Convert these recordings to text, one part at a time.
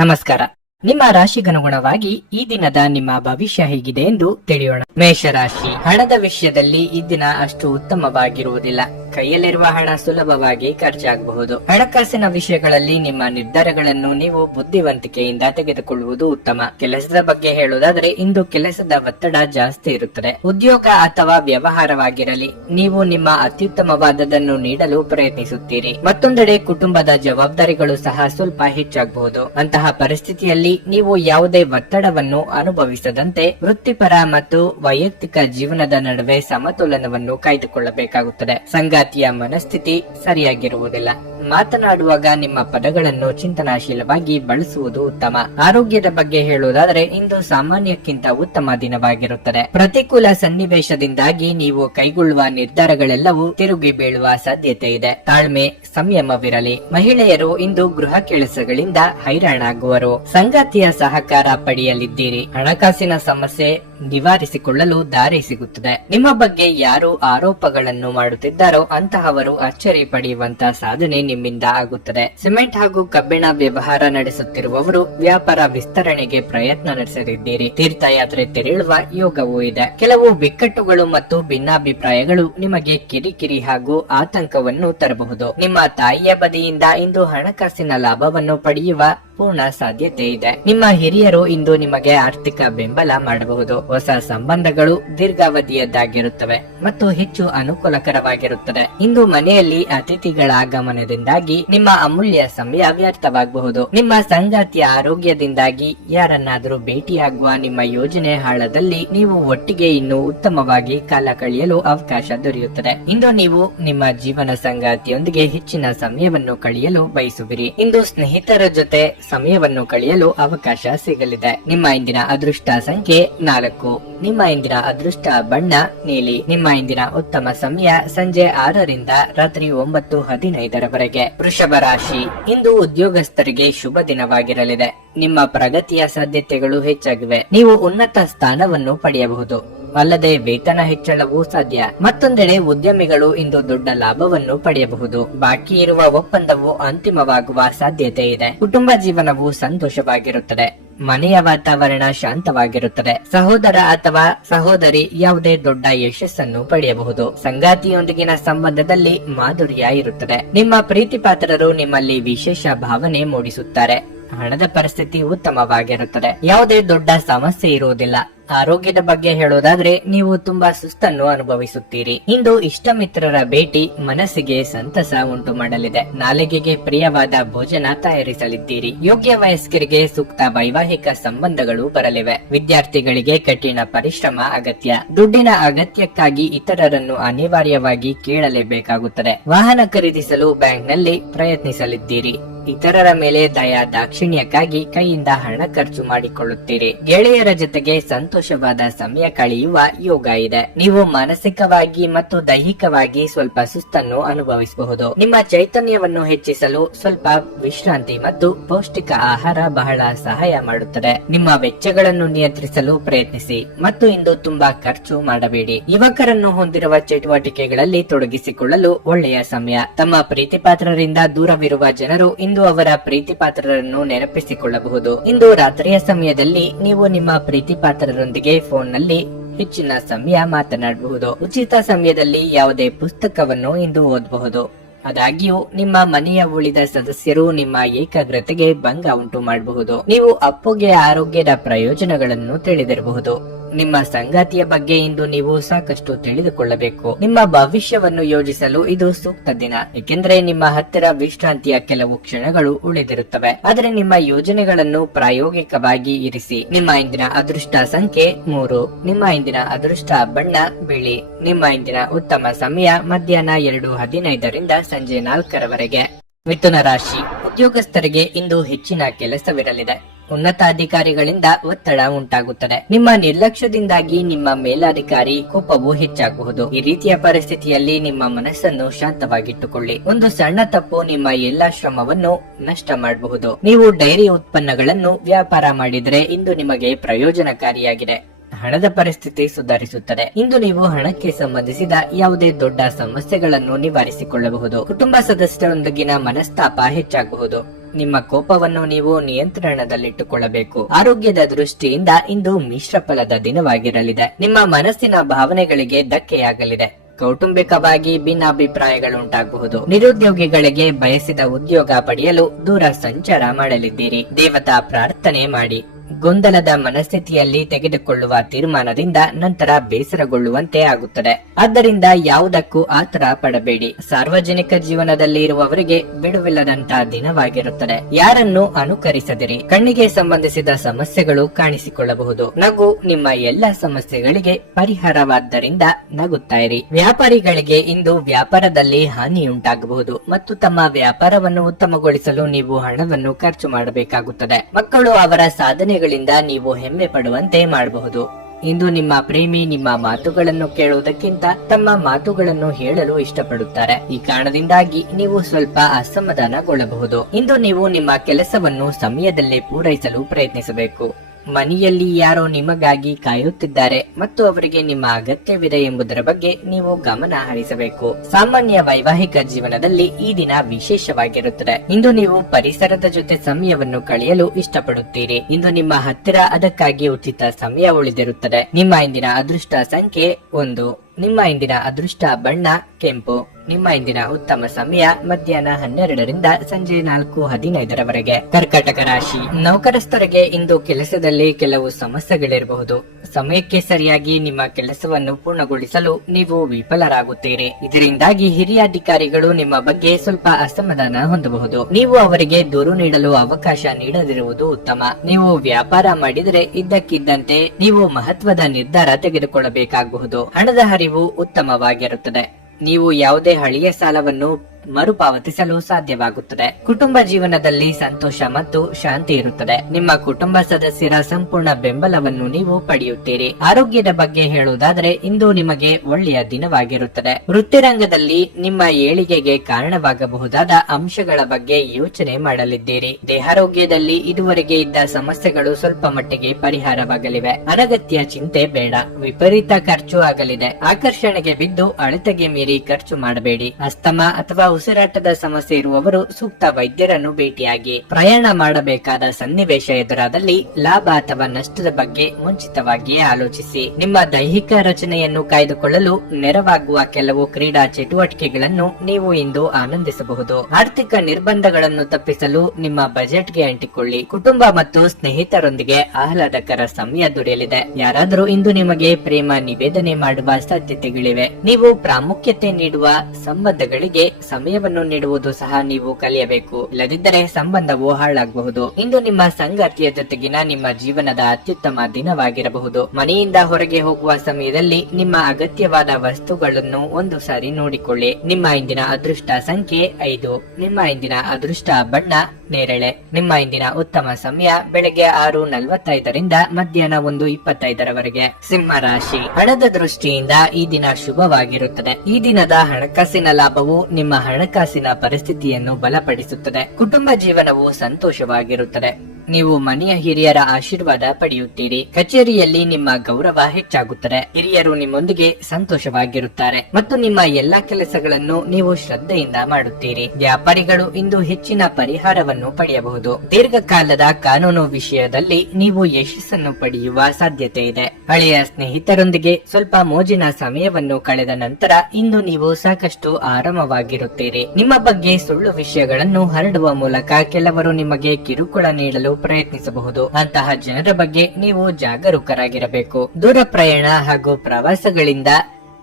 ನಮಸ್ಕಾರ. ನಿಮ್ಮ ರಾಶಿಗನುಗುಣವಾಗಿ ಈ ದಿನದ ನಿಮ್ಮ ಭವಿಷ್ಯ ಹೇಗಿದೆ ಎಂದು ತಿಳಿಯೋಣ. ಮೇಷರಾಶಿ, ಹಣದ ವಿಷಯದಲ್ಲಿ ಈ ದಿನ ಅಷ್ಟು ಉತ್ತಮವಾಗಿರುವುದಿಲ್ಲ. ಕೈಯಲ್ಲಿರುವ ಹಣ ಸುಲಭವಾಗಿ ಖರ್ಚಾಗಬಹುದು. ಹಣಕಾಸಿನ ವಿಷಯಗಳಲ್ಲಿ ನಿಮ್ಮ ನಿರ್ಧಾರಗಳನ್ನು ನೀವು ಬುದ್ಧಿವಂತಿಕೆಯಿಂದ ತೆಗೆದುಕೊಳ್ಳುವುದು ಉತ್ತಮ. ಕೆಲಸದ ಬಗ್ಗೆ ಹೇಳುವುದಾದರೆ ಇಂದು ಕೆಲಸದ ಒತ್ತಡ ಜಾಸ್ತಿ ಇರುತ್ತದೆ. ಉದ್ಯೋಗ ಅಥವಾ ವ್ಯವಹಾರವಾಗಿರಲಿ, ನೀವು ನಿಮ್ಮ ಅತ್ಯುತ್ತಮವಾದದನ್ನು ನೀಡಲು ಪ್ರಯತ್ನಿಸುತ್ತೀರಿ. ಮತ್ತೊಂದೆಡೆ ಕುಟುಂಬದ ಜವಾಬ್ದಾರಿಗಳು ಸಹ ಸ್ವಲ್ಪ ಹೆಚ್ಚಾಗಬಹುದು. ಅಂತಹ ಪರಿಸ್ಥಿತಿಯಲ್ಲಿ ನೀವು ಯಾವುದೇ ಒತ್ತಡವನ್ನು ಅನುಭವಿಸದಂತೆ ವೃತ್ತಿಪರ ಮತ್ತು ವೈಯಕ್ತಿಕ ಜೀವನದ ನಡುವೆ ಸಮತೋಲನವನ್ನು ಕಾಯ್ದುಕೊಳ್ಳಬೇಕಾಗುತ್ತದೆ. ಸಂಗಾತಿಯ ಮನಸ್ಥಿತಿ ಸರಿಯಾಗಿರುವುದಿಲ್ಲ. ಮಾತನಾಡುವಾಗ ನಿಮ್ಮ ಪದಗಳನ್ನು ಚಿಂತನಾಶೀಲವಾಗಿ ಬಳಸುವುದು ಉತ್ತಮ. ಆರೋಗ್ಯದ ಬಗ್ಗೆ ಹೇಳುವುದಾದರೆ ಇಂದು ಸಾಮಾನ್ಯಕ್ಕಿಂತ ಉತ್ತಮ ದಿನವಾಗಿರುತ್ತದೆ. ಪ್ರತಿಕೂಲ ಸನ್ನಿವೇಶದಿಂದಾಗಿ ನೀವು ಕೈಗೊಳ್ಳುವ ನಿರ್ಧಾರಗಳೆಲ್ಲವೂ ತಿರುಗಿ ಬೀಳುವ ಸಾಧ್ಯತೆ ಇದೆ. ತಾಳ್ಮೆ, ಸಂಯಮವಿರಲಿ. ಮಹಿಳೆಯರು ಇಂದು ಗೃಹ ಕೆಲಸಗಳಿಂದ ಹೈರಾಣಾಗುವರು. ಸಂಗಾತಿಯ ಸಹಕಾರ ಪಡೆಯಲಿದ್ದೀರಿ. ಹಣಕಾಸಿನ ಸಮಸ್ಯೆ ನಿವಾರಿಸಿಕೊಳ್ಳಲು ದಾರಿ ಸಿಗುತ್ತದೆ. ನಿಮ್ಮ ಬಗ್ಗೆ ಯಾರು ಆರೋಪಗಳನ್ನು ಮಾಡುತ್ತಿದ್ದಾರೋ ಅಂತಹವರು ಅಚ್ಚರಿ ಪಡೆಯುವಂತಹ ಸಾಧನೆ ನಿಮ್ಮಿಂದ ಆಗುತ್ತದೆ. ಸಿಮೆಂಟ್ ಹಾಗೂ ಕಬ್ಬಿಣ ವ್ಯವಹಾರ ನಡೆಸುತ್ತಿರುವವರು ವ್ಯಾಪಾರ ವಿಸ್ತರಣೆಗೆ ಪ್ರಯತ್ನ ನಡೆಸಲಿದ್ದೀರಿ. ತೀರ್ಥಯಾತ್ರೆ ತೆರಳುವ ಯೋಗವೂ ಇದೆ. ಕೆಲವು ಬಿಕ್ಕಟ್ಟುಗಳು ಮತ್ತು ಭಿನ್ನಾಭಿಪ್ರಾಯಗಳು ನಿಮಗೆ ಕಿರಿಕಿರಿ ಹಾಗೂ ಆತಂಕವನ್ನು ತರಬಹುದು. ನಿಮ್ಮ ತಾಯಿಯ ಬದಿಯಿಂದ ಇಂದು ಹಣಕಾಸಿನ ಲಾಭವನ್ನು ಪಡೆಯುವ ಪೂರ್ಣ ಸಾಧ್ಯತೆ ಇದೆ. ನಿಮ್ಮ ಹಿರಿಯರು ಇಂದು ನಿಮಗೆ ಆರ್ಥಿಕ ಬೆಂಬಲ ಮಾಡಬಹುದು. ಹೊಸ ಸಂಬಂಧಗಳು ದೀರ್ಘಾವಧಿಯದ್ದಾಗಿರುತ್ತವೆ ಮತ್ತು ಹೆಚ್ಚು ಅನುಕೂಲಕರವಾಗಿರುತ್ತದೆ. ಇಂದು ಮನೆಯಲ್ಲಿ ಅತಿಥಿಗಳ ಆಗಮನದಿಂದಾಗಿ ನಿಮ್ಮ ಅಮೂಲ್ಯ ಸಮಯ ವ್ಯರ್ಥವಾಗಬಹುದು. ನಿಮ್ಮ ಸಂಗಾತಿಯ ಆರೋಗ್ಯದಿಂದಾಗಿ ಯಾರನ್ನಾದರೂ ಭೇಟಿಯಾಗುವ ನಿಮ್ಮ ಯೋಜನೆ ಹಾಳದಲ್ಲಿ ನೀವು ಒಟ್ಟಿಗೆ ಇನ್ನೂ ಉತ್ತಮವಾಗಿ ಕಾಲ ಕಳೆಯಲು ಅವಕಾಶ ದೊರೆಯುತ್ತದೆ. ಇಂದು ನೀವು ನಿಮ್ಮ ಜೀವನ ಸಂಗಾತಿಯೊಂದಿಗೆ ಹೆಚ್ಚಿನ ಸಮಯವನ್ನು ಕಳೆಯಲು ಬಯಸುವಿರಿ. ಇಂದು ಸ್ನೇಹಿತರ ಜೊತೆ ಸಮಯವನ್ನು ಕಳೆಯಲು ಅವಕಾಶ ಸಿಗಲಿದೆ. ನಿಮ್ಮ ಇಂದಿನ ಅದೃಷ್ಟ ಸಂಖ್ಯೆ 4. ನಿಮ್ಮ ಇಂದಿನ ಅದೃಷ್ಟ ಬಣ್ಣ ನೀಲಿ. ನಿಮ್ಮ ಇಂದಿನ ಉತ್ತಮ ಸಮಯ ಸಂಜೆ 6ರಿಂದ ರಾತ್ರಿ 9:15 ವೃಷಭ ರಾಶಿ, ಇಂದು ಉದ್ಯೋಗಸ್ಥರಿಗೆ ಶುಭ ದಿನವಾಗಿರಲಿದೆ. ನಿಮ್ಮ ಪ್ರಗತಿಯ ಸಾಧ್ಯತೆಗಳು ಹೆಚ್ಚಾಗಿವೆ. ನೀವು ಉನ್ನತ ಸ್ಥಾನವನ್ನು ಪಡೆಯಬಹುದು. ಅಲ್ಲದೆ ವೇತನ ಹೆಚ್ಚಳವೂ ಸಾಧ್ಯ. ಮತ್ತೊಂದೆಡೆ ಉದ್ಯಮಿಗಳು ಇಂದು ದೊಡ್ಡ ಲಾಭವನ್ನು ಪಡೆಯಬಹುದು. ಬಾಕಿ ಇರುವ ಒಪ್ಪಂದವು ಅಂತಿಮವಾಗುವ ಸಾಧ್ಯತೆ ಇದೆ. ಕುಟುಂಬ ಜೀವನವು ಸಂತೋಷವಾಗಿರುತ್ತದೆ. ಮನೆಯ ವಾತಾವರಣ ಶಾಂತವಾಗಿರುತ್ತದೆ. ಸಹೋದರ ಅಥವಾ ಸಹೋದರಿ ಯಾವುದೇ ದೊಡ್ಡ ಯಶಸ್ಸನ್ನು ಪಡೆಯಬಹುದು. ಸಂಗಾತಿಯೊಂದಿಗಿನ ಸಂಬಂಧದಲ್ಲಿ ಮಾಧುರ್ಯ ಇರುತ್ತದೆ. ನಿಮ್ಮ ಪ್ರೀತಿ ಪಾತ್ರರು ನಿಮ್ಮಲ್ಲಿ ವಿಶೇಷ ಭಾವನೆ ಮೂಡಿಸುತ್ತಾರೆ. ಹಣದ ಪರಿಸ್ಥಿತಿ ಉತ್ತಮವಾಗಿರುತ್ತದೆ. ಯಾವುದೇ ದೊಡ್ಡ ಸಮಸ್ಯೆ ಇರುವುದಿಲ್ಲ. ಆರೋಗ್ಯದ ಬಗ್ಗೆ ಹೇಳೋದಾದ್ರೆ ನೀವು ತುಂಬಾ ಸುಸ್ತನ್ನು ಅನುಭವಿಸುತ್ತೀರಿ. ಇಂದು ಇಷ್ಟ ಮಿತ್ರರ ಭೇಟಿ ಮನಸ್ಸಿಗೆ ಸಂತಸ ಉಂಟು ಮಾಡಲಿದೆ. ನಾಲಿಗೆಗೆ ಪ್ರಿಯವಾದ ಭೋಜನ ತಯಾರಿಸಲಿದ್ದೀರಿ. ಯೋಗ್ಯ ವಯಸ್ಕರಿಗೆ ಸೂಕ್ತ ವೈವಾಹಿಕ ಸಂಬಂಧಗಳು ಬರಲಿವೆ. ವಿದ್ಯಾರ್ಥಿಗಳಿಗೆ ಕಠಿಣ ಪರಿಶ್ರಮ ಅಗತ್ಯ. ದುಡ್ಡಿನ ಅಗತ್ಯಕ್ಕಾಗಿ ಇತರರನ್ನು ಅನಿವಾರ್ಯವಾಗಿ ಕೇಳಲೇಬೇಕಾಗುತ್ತದೆ. ವಾಹನ ಖರೀದಿಸಲು ಬ್ಯಾಂಕ್ನಲ್ಲಿ ಪ್ರಯತ್ನಿಸಲಿದ್ದೀರಿ. ಇತರರ ಮೇಲೆ ದಯಾ ದಾಕ್ಷಿಣ್ಯಕ್ಕಾಗಿ ಕೈಯಿಂದ ಹಣ ಖರ್ಚು ಮಾಡಿಕೊಳ್ಳುತ್ತೀರಿ. ಗೆಳೆಯರ ಜೊತೆಗೆ ಸಂತೋಷವಾದ ಸಮಯ ಕಳೆಯುವ ಯೋಗ ಇದೆ. ನೀವು ಮಾನಸಿಕವಾಗಿ ಮತ್ತು ದೈಹಿಕವಾಗಿ ಸ್ವಲ್ಪ ಸುಸ್ತನ್ನು ಅನುಭವಿಸಬಹುದು. ನಿಮ್ಮ ಚೈತನ್ಯವನ್ನು ಹೆಚ್ಚಿಸಲು ಸ್ವಲ್ಪ ವಿಶ್ರಾಂತಿ ಮತ್ತು ಪೌಷ್ಟಿಕ ಆಹಾರ ಬಹಳ ಸಹಾಯ ಮಾಡುತ್ತದೆ. ನಿಮ್ಮ ವೆಚ್ಚಗಳನ್ನು ನಿಯಂತ್ರಿಸಲು ಪ್ರಯತ್ನಿಸಿ ಮತ್ತು ಇಂದು ತುಂಬಾ ಖರ್ಚು ಮಾಡಬೇಡಿ. ಯುವಕರನ್ನು ಹೊಂದಿರುವ ಚಟುವಟಿಕೆಗಳಲ್ಲಿ ತೊಡಗಿಸಿಕೊಳ್ಳಲು ಒಳ್ಳೆಯ ಸಮಯ. ತಮ್ಮ ಪ್ರೀತಿ ಪಾತ್ರರಿಂದ ದೂರವಿರುವ ಜನರು ಇಂದು ಅವರ ಪ್ರೀತಿ ಪಾತ್ರರನ್ನು ನೆನಪಿಸಿಕೊಳ್ಳಬಹುದು. ಇಂದು ರಾತ್ರಿಯ ಸಮಯದಲ್ಲಿ ನೀವು ನಿಮ್ಮ ಪ್ರೀತಿ ಪಾತ್ರರೊಂದಿಗೆ ಫೋನ್ ನಲ್ಲಿ ಹೆಚ್ಚಿನ ಸಮಯ ಮಾತನಾಡಬಹುದು. ಉಚಿತ ಸಮಯದಲ್ಲಿ ಯಾವುದೇ ಪುಸ್ತಕವನ್ನು ಇಂದು ಓದಬಹುದು. ಆದಾಗ್ಯೂ ನಿಮ್ಮ ಮನೆಯ ಉಳಿದ ಸದಸ್ಯರು ನಿಮ್ಮ ಏಕಾಗ್ರತೆಗೆ ಭಂಗ ಉಂಟು ಮಾಡಬಹುದು. ನೀವು ಅಪ್ಪುಗೆ ಆರೋಗ್ಯದ ಪ್ರಯೋಜನಗಳನ್ನು ತಿಳಿದಿರಬಹುದು. ನಿಮ್ಮ ಸಂಗಾತಿಯ ಬಗ್ಗೆ ಇಂದು ನೀವು ಸಾಕಷ್ಟು ತಿಳಿದುಕೊಳ್ಳಬೇಕು. ನಿಮ್ಮ ಭವಿಷ್ಯವನ್ನು ಯೋಜಿಸಲು ಇದು ಸೂಕ್ತ ದಿನ, ಏಕೆಂದರೆ ನಿಮ್ಮ ಹತ್ತಿರ ವಿಶ್ರಾಂತಿಯ ಕೆಲವು ಕ್ಷಣಗಳು ಉಳಿದಿರುತ್ತವೆ. ಆದರೆ ನಿಮ್ಮ ಯೋಜನೆಗಳನ್ನು ಪ್ರಾಯೋಗಿಕವಾಗಿ ಇರಿಸಿ. ನಿಮ್ಮ ಇಂದಿನ ಅದೃಷ್ಟ ಸಂಖ್ಯೆ 3. ನಿಮ್ಮ ಇಂದಿನ ಅದೃಷ್ಟ ಬಣ್ಣ ಬಿಳಿ. ನಿಮ್ಮ ಇಂದಿನ ಉತ್ತಮ ಸಮಯ ಮಧ್ಯಾಹ್ನ 2:15ರಿಂದ ಸಂಜೆ 4:00 ಮಿಥುನ ರಾಶಿ, ಉದ್ಯೋಗಸ್ಥರಿಗೆ ಇಂದು ಹೆಚ್ಚಿನ ಕೆಲಸವಿರಲಿದೆ. ಉನ್ನತಾಧಿಕಾರಿಗಳಿಂದ ಒತ್ತಡ ಉಂಟಾಗುತ್ತದೆ. ನಿಮ್ಮ ನಿರ್ಲಕ್ಷ್ಯದಿಂದಾಗಿ ನಿಮ್ಮ ಮೇಲಾಧಿಕಾರಿ ಕೋಪವು ಹೆಚ್ಚಾಗಬಹುದು. ಈ ರೀತಿಯ ಪರಿಸ್ಥಿತಿಯಲ್ಲಿ ನಿಮ್ಮ ಮನಸ್ಸನ್ನು ಶಾಂತವಾಗಿಟ್ಟುಕೊಳ್ಳಿ. ಒಂದು ಸಣ್ಣ ತಪ್ಪು ನಿಮ್ಮ ಎಲ್ಲಾ ಶ್ರಮವನ್ನು ನಷ್ಟ ಮಾಡಬಹುದು. ನೀವು ಡೈರಿ ಉತ್ಪನ್ನಗಳನ್ನು ವ್ಯಾಪಾರ ಮಾಡಿದರೆ ಇಂದು ನಿಮಗೆ ಪ್ರಯೋಜನಕಾರಿಯಾಗಿದೆ. ಹಣದ ಪರಿಸ್ಥಿತಿ ಸುಧಾರಿಸುತ್ತದೆ. ಇಂದು ನೀವು ಹಣಕ್ಕೆ ಸಂಬಂಧಿಸಿದ ಯಾವುದೇ ದೊಡ್ಡ ಸಮಸ್ಯೆಗಳನ್ನು ನಿವಾರಿಸಿಕೊಳ್ಳಬಹುದು. ಕುಟುಂಬ ಸದಸ್ಯರೊಂದಿಗಿನ ಮನಸ್ತಾಪ ಹೆಚ್ಚಾಗಬಹುದು. ನಿಮ್ಮ ಕೋಪವನ್ನು ನೀವು ನಿಯಂತ್ರಣದಲ್ಲಿಟ್ಟುಕೊಳ್ಳಬೇಕು. ಆರೋಗ್ಯದ ದೃಷ್ಟಿಯಿಂದ ಇಂದು ಮಿಶ್ರ ಫಲದ ದಿನವಾಗಿರಲಿದೆ. ನಿಮ್ಮ ಮನಸ್ಸಿನ ಭಾವನೆಗಳಿಗೆ ಧಕ್ಕೆಯಾಗಲಿದೆ. ಕೌಟುಂಬಿಕವಾಗಿ ಭಿನ್ನಾಭಿಪ್ರಾಯಗಳುಂಟಾಗಬಹುದು. ನಿರುದ್ಯೋಗಿಗಳಿಗೆ ಬಯಸಿದ ಉದ್ಯೋಗ ಪಡೆಯಲು ದೂರ ಸಂಚಾರ ಮಾಡಲಿದ್ದೀರಿ. ದೇವತಾ ಪ್ರಾರ್ಥನೆ ಮಾಡಿ. ಗೊಂದಲದ ಮನಸ್ಥಿತಿಯಲ್ಲಿ ತೆಗೆದುಕೊಳ್ಳುವ ತೀರ್ಮಾನದಿಂದ ನಂತರ ಬೇಸರಗೊಳ್ಳುವಂತೆ ಆಗುತ್ತದೆ. ಆದ್ದರಿಂದ ಯಾವುದಕ್ಕೂ ಆತರ ಪಡಬೇಡಿ. ಸಾರ್ವಜನಿಕ ಜೀವನದಲ್ಲಿ ಇರುವವರಿಗೆ ಬಿಡುವಿಲ್ಲದಂತಹ ದಿನವಾಗಿರುತ್ತದೆ. ಯಾರನ್ನು ಅನುಕರಿಸದಿರಿ. ಕಣ್ಣಿಗೆ ಸಂಬಂಧಿಸಿದ ಸಮಸ್ಯೆಗಳು ಕಾಣಿಸಿಕೊಳ್ಳಬಹುದು. ನಗು ನಿಮ್ಮ ಎಲ್ಲ ಸಮಸ್ಯೆಗಳಿಗೆ ಪರಿಹಾರವಾದ್ದರಿಂದ ನಗುತ್ತಾ ಇರಿ. ವ್ಯಾಪಾರಿಗಳಿಗೆ ಇಂದು ವ್ಯಾಪಾರದಲ್ಲಿ ಹಾನಿಯುಂಟಾಗಬಹುದು ಮತ್ತು ತಮ್ಮ ವ್ಯಾಪಾರವನ್ನು ಉತ್ತಮಗೊಳಿಸಲು ನೀವು ಹಣವನ್ನು ಖರ್ಚು ಮಾಡಬೇಕಾಗುತ್ತದೆ. ಮಕ್ಕಳು ಅವರ ಸಾಧನೆಗಳಿಂದ ನೀವು ಹೆಮ್ಮೆ ಪಡುವಂತೆ ಮಾಡಬಹುದು. ಇಂದು ನಿಮ್ಮ ಪ್ರೇಮಿ ನಿಮ್ಮ ಮಾತುಗಳನ್ನು ಕೇಳುವುದಕ್ಕಿಂತ ತಮ್ಮ ಮಾತುಗಳನ್ನು ಹೇಳಲು ಇಷ್ಟಪಡುತ್ತಾರೆ. ಈ ಕಾರಣದಿಂದಾಗಿ ನೀವು ಸ್ವಲ್ಪ ಅಸಮಾಧಾನಗೊಳ್ಳಬಹುದು. ಇಂದು ನೀವು ನಿಮ್ಮ ಕೆಲಸವನ್ನು ಸಮಯದಲ್ಲೇ ಪೂರೈಸಲು ಪ್ರಯತ್ನಿಸಬೇಕು. ಮನೆಯಲ್ಲಿ ಯಾರೋ ನಿಮಗಾಗಿ ಕಾಯುತ್ತಿದ್ದಾರೆ ಮತ್ತು ಅವರಿಗೆ ನಿಮ್ಮ ಅಗತ್ಯವಿದೆ ಎಂಬುದರ ಬಗ್ಗೆ ನೀವು ಗಮನ ಹರಿಸಬೇಕು. ಸಾಮಾನ್ಯ ವೈವಾಹಿಕ ಜೀವನದಲ್ಲಿ ಈ ದಿನ ವಿಶೇಷವಾಗಿರುತ್ತದೆ. ಇಂದು ನೀವು ಪರಿಸರದ ಜೊತೆ ಸಮಯವನ್ನು ಕಳೆಯಲು ಇಷ್ಟಪಡುತ್ತೀರಿ. ಇಂದು ನಿಮ್ಮ ಹತ್ತಿರ ಅದಕ್ಕಾಗಿ ಉಚಿತ ಸಮಯ ಉಳಿದಿರುತ್ತದೆ. ನಿಮ್ಮ ಇಂದಿನ ಅದೃಷ್ಟ ಸಂಖ್ಯೆ 1. ನಿಮ್ಮ ಇಂದಿನ ಅದೃಷ್ಟ ಬಣ್ಣ ಕೆಂಪು. ನಿಮ್ಮ ಇಂದಿನ ಉತ್ತಮ ಸಮಯ ಮಧ್ಯಾಹ್ನ 12ರಿಂದ ಸಂಜೆ 4:15ರವರೆಗೆ. ಕರ್ಕಾಟಕ ರಾಶಿ. ನೌಕರಸ್ಥರಿಗೆ ಇಂದು ಕೆಲಸದಲ್ಲಿ ಕೆಲವು ಸಮಸ್ಯೆಗಳಿರಬಹುದು. ಸಮಯಕ್ಕೆ ಸರಿಯಾಗಿ ನಿಮ್ಮ ಕೆಲಸವನ್ನು ಪೂರ್ಣಗೊಳಿಸಲು ನೀವು ವಿಫಲರಾಗುತ್ತೀರಿ. ಇದರಿಂದಾಗಿ ಹಿರಿಯ ಅಧಿಕಾರಿಗಳು ನಿಮ್ಮ ಬಗ್ಗೆ ಸ್ವಲ್ಪ ಅಸಮಾಧಾನ ಹೊಂದಬಹುದು. ನೀವು ಅವರಿಗೆ ದೂರು ನೀಡಲು ಅವಕಾಶ ನೀಡದಿರುವುದು ಉತ್ತಮ. ನೀವು ವ್ಯಾಪಾರ ಮಾಡಿದರೆ ಇದ್ದಕ್ಕಿದ್ದಂತೆ ನೀವು ಮಹತ್ವದ ನಿರ್ಧಾರ ತೆಗೆದುಕೊಳ್ಳಬೇಕಾಗಬಹುದು. ಹಣದ ಹರಿವು ಉತ್ತಮವಾಗಿರುತ್ತದೆ. ನೀವು ಯಾವುದೇ ಹಳೆಯ ಸಾಲವನ್ನು ಮರುಪಾವತಿಸಲು ಸಾಧ್ಯವಾಗುತ್ತದೆ. ಕುಟುಂಬ ಜೀವನದಲ್ಲಿ ಸಂತೋಷ ಮತ್ತು ಶಾಂತಿ ಇರುತ್ತದೆ. ನಿಮ್ಮ ಕುಟುಂಬ ಸದಸ್ಯರ ಸಂಪೂರ್ಣ ಬೆಂಬಲವನ್ನು ನೀವು ಪಡೆಯುತ್ತೀರಿ. ಆರೋಗ್ಯದ ಬಗ್ಗೆ ಹೇಳುವುದಾದರೆ ಇಂದು ನಿಮಗೆ ಒಳ್ಳೆಯ ದಿನವಾಗಿರುತ್ತದೆ. ವೃತ್ತಿರಂಗದಲ್ಲಿ ನಿಮ್ಮ ಏಳಿಗೆಗೆ ಕಾರಣವಾಗಬಹುದಾದ ಅಂಶಗಳ ಬಗ್ಗೆ ಯೋಚನೆ ಮಾಡಲಿದ್ದೀರಿ. ದೇಹಾರೋಗ್ಯದಲ್ಲಿ ಇದುವರೆಗೆ ಇದ್ದ ಸಮಸ್ಯೆಗಳು ಸ್ವಲ್ಪ ಮಟ್ಟಿಗೆ ಪರಿಹಾರವಾಗಲಿವೆ. ಅನಗತ್ಯ ಚಿಂತೆ ಬೇಡ. ವಿಪರೀತ ಖರ್ಚು ಆಗಲಿದೆ. ಆಕರ್ಷಣೆಗೆ ಬಿದ್ದು ಅಳತೆಗೆ ಮೀರಿ ಖರ್ಚು ಮಾಡಬೇಡಿ. ಅಸ್ತಮಾ ಅಥವಾ ಉಸಿರಾಟದ ಸಮಸ್ಯೆ ಇರುವವರು ಸೂಕ್ತ ವೈದ್ಯರನ್ನು ಭೇಟಿಯಾಗಿ. ಪ್ರಯಾಣ ಮಾಡಬೇಕಾದ ಸನ್ನಿವೇಶ ಎದುರಾದಲ್ಲಿ ಲಾಭ ಅಥವಾ ನಷ್ಟದ ಬಗ್ಗೆ ಮುಂಚಿತವಾಗಿಯೇ ಆಲೋಚಿಸಿ. ನಿಮ್ಮ ದೈಹಿಕ ರಚನೆಯನ್ನು ಕಾಯ್ದುಕೊಳ್ಳಲು ನೆರವಾಗುವ ಕೆಲವು ಕ್ರೀಡಾ ಚಟುವಟಿಕೆಗಳನ್ನು ನೀವು ಇಂದು ಆನಂದಿಸಬಹುದು. ಆರ್ಥಿಕ ನಿರ್ಬಂಧಗಳನ್ನು ತಪ್ಪಿಸಲು ನಿಮ್ಮ ಬಜೆಟ್ಗೆ ಅಂಟಿಕೊಳ್ಳಿ. ಕುಟುಂಬ ಮತ್ತು ಸ್ನೇಹಿತರೊಂದಿಗೆ ಆಹ್ಲಾದಕರ ಸಮಯ ದೊರೆಯಲಿದೆ. ಯಾರಾದರೂ ಇಂದು ನಿಮಗೆ ಪ್ರೇಮ ನಿವೇದನೆ ಮಾಡುವ ಸಾಧ್ಯತೆಗಳಿವೆ. ನೀವು ಪ್ರಾಮುಖ್ಯತೆ ನೀಡುವ ಸಂಬಂಧಗಳಿಗೆ ಸಮಯವನ್ನು ನೀಡುವುದು ಸಹ ನೀವು ಕಲಿಯಬೇಕು. ಇಲ್ಲದಿದ್ದರೆ ಸಂಬಂಧವು ಹಾಳಾಗಬಹುದು. ಇಂದು ನಿಮ್ಮ ಸಂಗಾತಿಯ ಜೊತೆಗಿನ ನಿಮ್ಮ ಜೀವನದ ಅತ್ಯುತ್ತಮ ದಿನವಾಗಿರಬಹುದು. ಮನೆಯಿಂದ ಹೊರಗೆ ಹೋಗುವ ಸಮಯದಲ್ಲಿ ನಿಮ್ಮ ಅಗತ್ಯವಾದ ವಸ್ತುಗಳನ್ನು ಒಂದು ಸಾರಿ ನೋಡಿಕೊಳ್ಳಿ. ನಿಮ್ಮ ಇಂದಿನ ಅದೃಷ್ಟ ಸಂಖ್ಯೆ 5. ನಿಮ್ಮ ಇಂದಿನ ಅದೃಷ್ಟ ಬಣ್ಣ ನೇರಳೆ. ನಿಮ್ಮ ಇಂದಿನ ಉತ್ತಮ ಸಮಯ ಬೆಳಗ್ಗೆ 6:45ರಿಂದ ಮಧ್ಯಾಹ್ನ 1:25ರವರೆಗೆ. ಸಿಂಹ ರಾಶಿ. ಹಣದ ದೃಷ್ಟಿಯಿಂದ ಈ ದಿನ ಶುಭವಾಗಿರುತ್ತದೆ. ಈ ದಿನದ ಹಣಕಾಸಿನ ಲಾಭವು ನಿಮ್ಮ ಹಣಕಾಸಿನ ಪರಿಸ್ಥಿತಿಯನ್ನು ಬಲಪಡಿಸುತ್ತದೆ. ಕುಟುಂಬ ಜೀವನವು ಸಂತೋಷವಾಗಿರುತ್ತದೆ. ನೀವು ಮನೆಯ ಹಿರಿಯರ ಆಶೀರ್ವಾದ ಪಡೆಯುತ್ತೀರಿ. ಕಚೇರಿಯಲ್ಲಿ ನಿಮ್ಮ ಗೌರವ ಹೆಚ್ಚಾಗುತ್ತದೆ. ಹಿರಿಯರು ನಿಮ್ಮೊಂದಿಗೆ ಸಂತೋಷವಾಗಿರುತ್ತಾರೆ ಮತ್ತು ನಿಮ್ಮ ಎಲ್ಲಾ ಕೆಲಸಗಳನ್ನು ನೀವು ಶ್ರದ್ಧೆಯಿಂದ ಮಾಡುತ್ತೀರಿ. ವ್ಯಾಪಾರಿಗಳು ಇಂದು ಹೆಚ್ಚಿನ ಪರಿಹಾರವನ್ನು ಪಡೆಯಬಹುದು. ದೀರ್ಘಕಾಲದ ಕಾನೂನು ವಿಷಯದಲ್ಲಿ ನೀವು ಯಶಸ್ಸನ್ನು ಪಡೆಯುವ ಸಾಧ್ಯತೆ ಇದೆ. ಹಳೆಯ ಸ್ನೇಹಿತರೊಂದಿಗೆ ಸ್ವಲ್ಪ ಮೋಜಿನ ಸಮಯವನ್ನು ಕಳೆದ ನಂತರ ಇಂದು ನೀವು ಸಾಕಷ್ಟು ಆರಾಮವಾಗಿರುತ್ತೀರಿ. ನಿಮ್ಮ ಬಗ್ಗೆ ಸುಳ್ಳು ವಿಷಯಗಳನ್ನು ಹರಡುವ ಮೂಲಕ ಕೆಲವರು ನಿಮಗೆ ಕಿರುಕುಳ ನೀಡಲು ಪ್ರಯತ್ನಿಸಬಹುದು. ಅಂತಹ ಜನರ ಬಗ್ಗೆ ನೀವು ಜಾಗರೂಕರಾಗಿರಬೇಕು. ದೂರ ಪ್ರಯಾಣ ಹಾಗೂ ಪ್ರವಾಸಗಳಿಂದ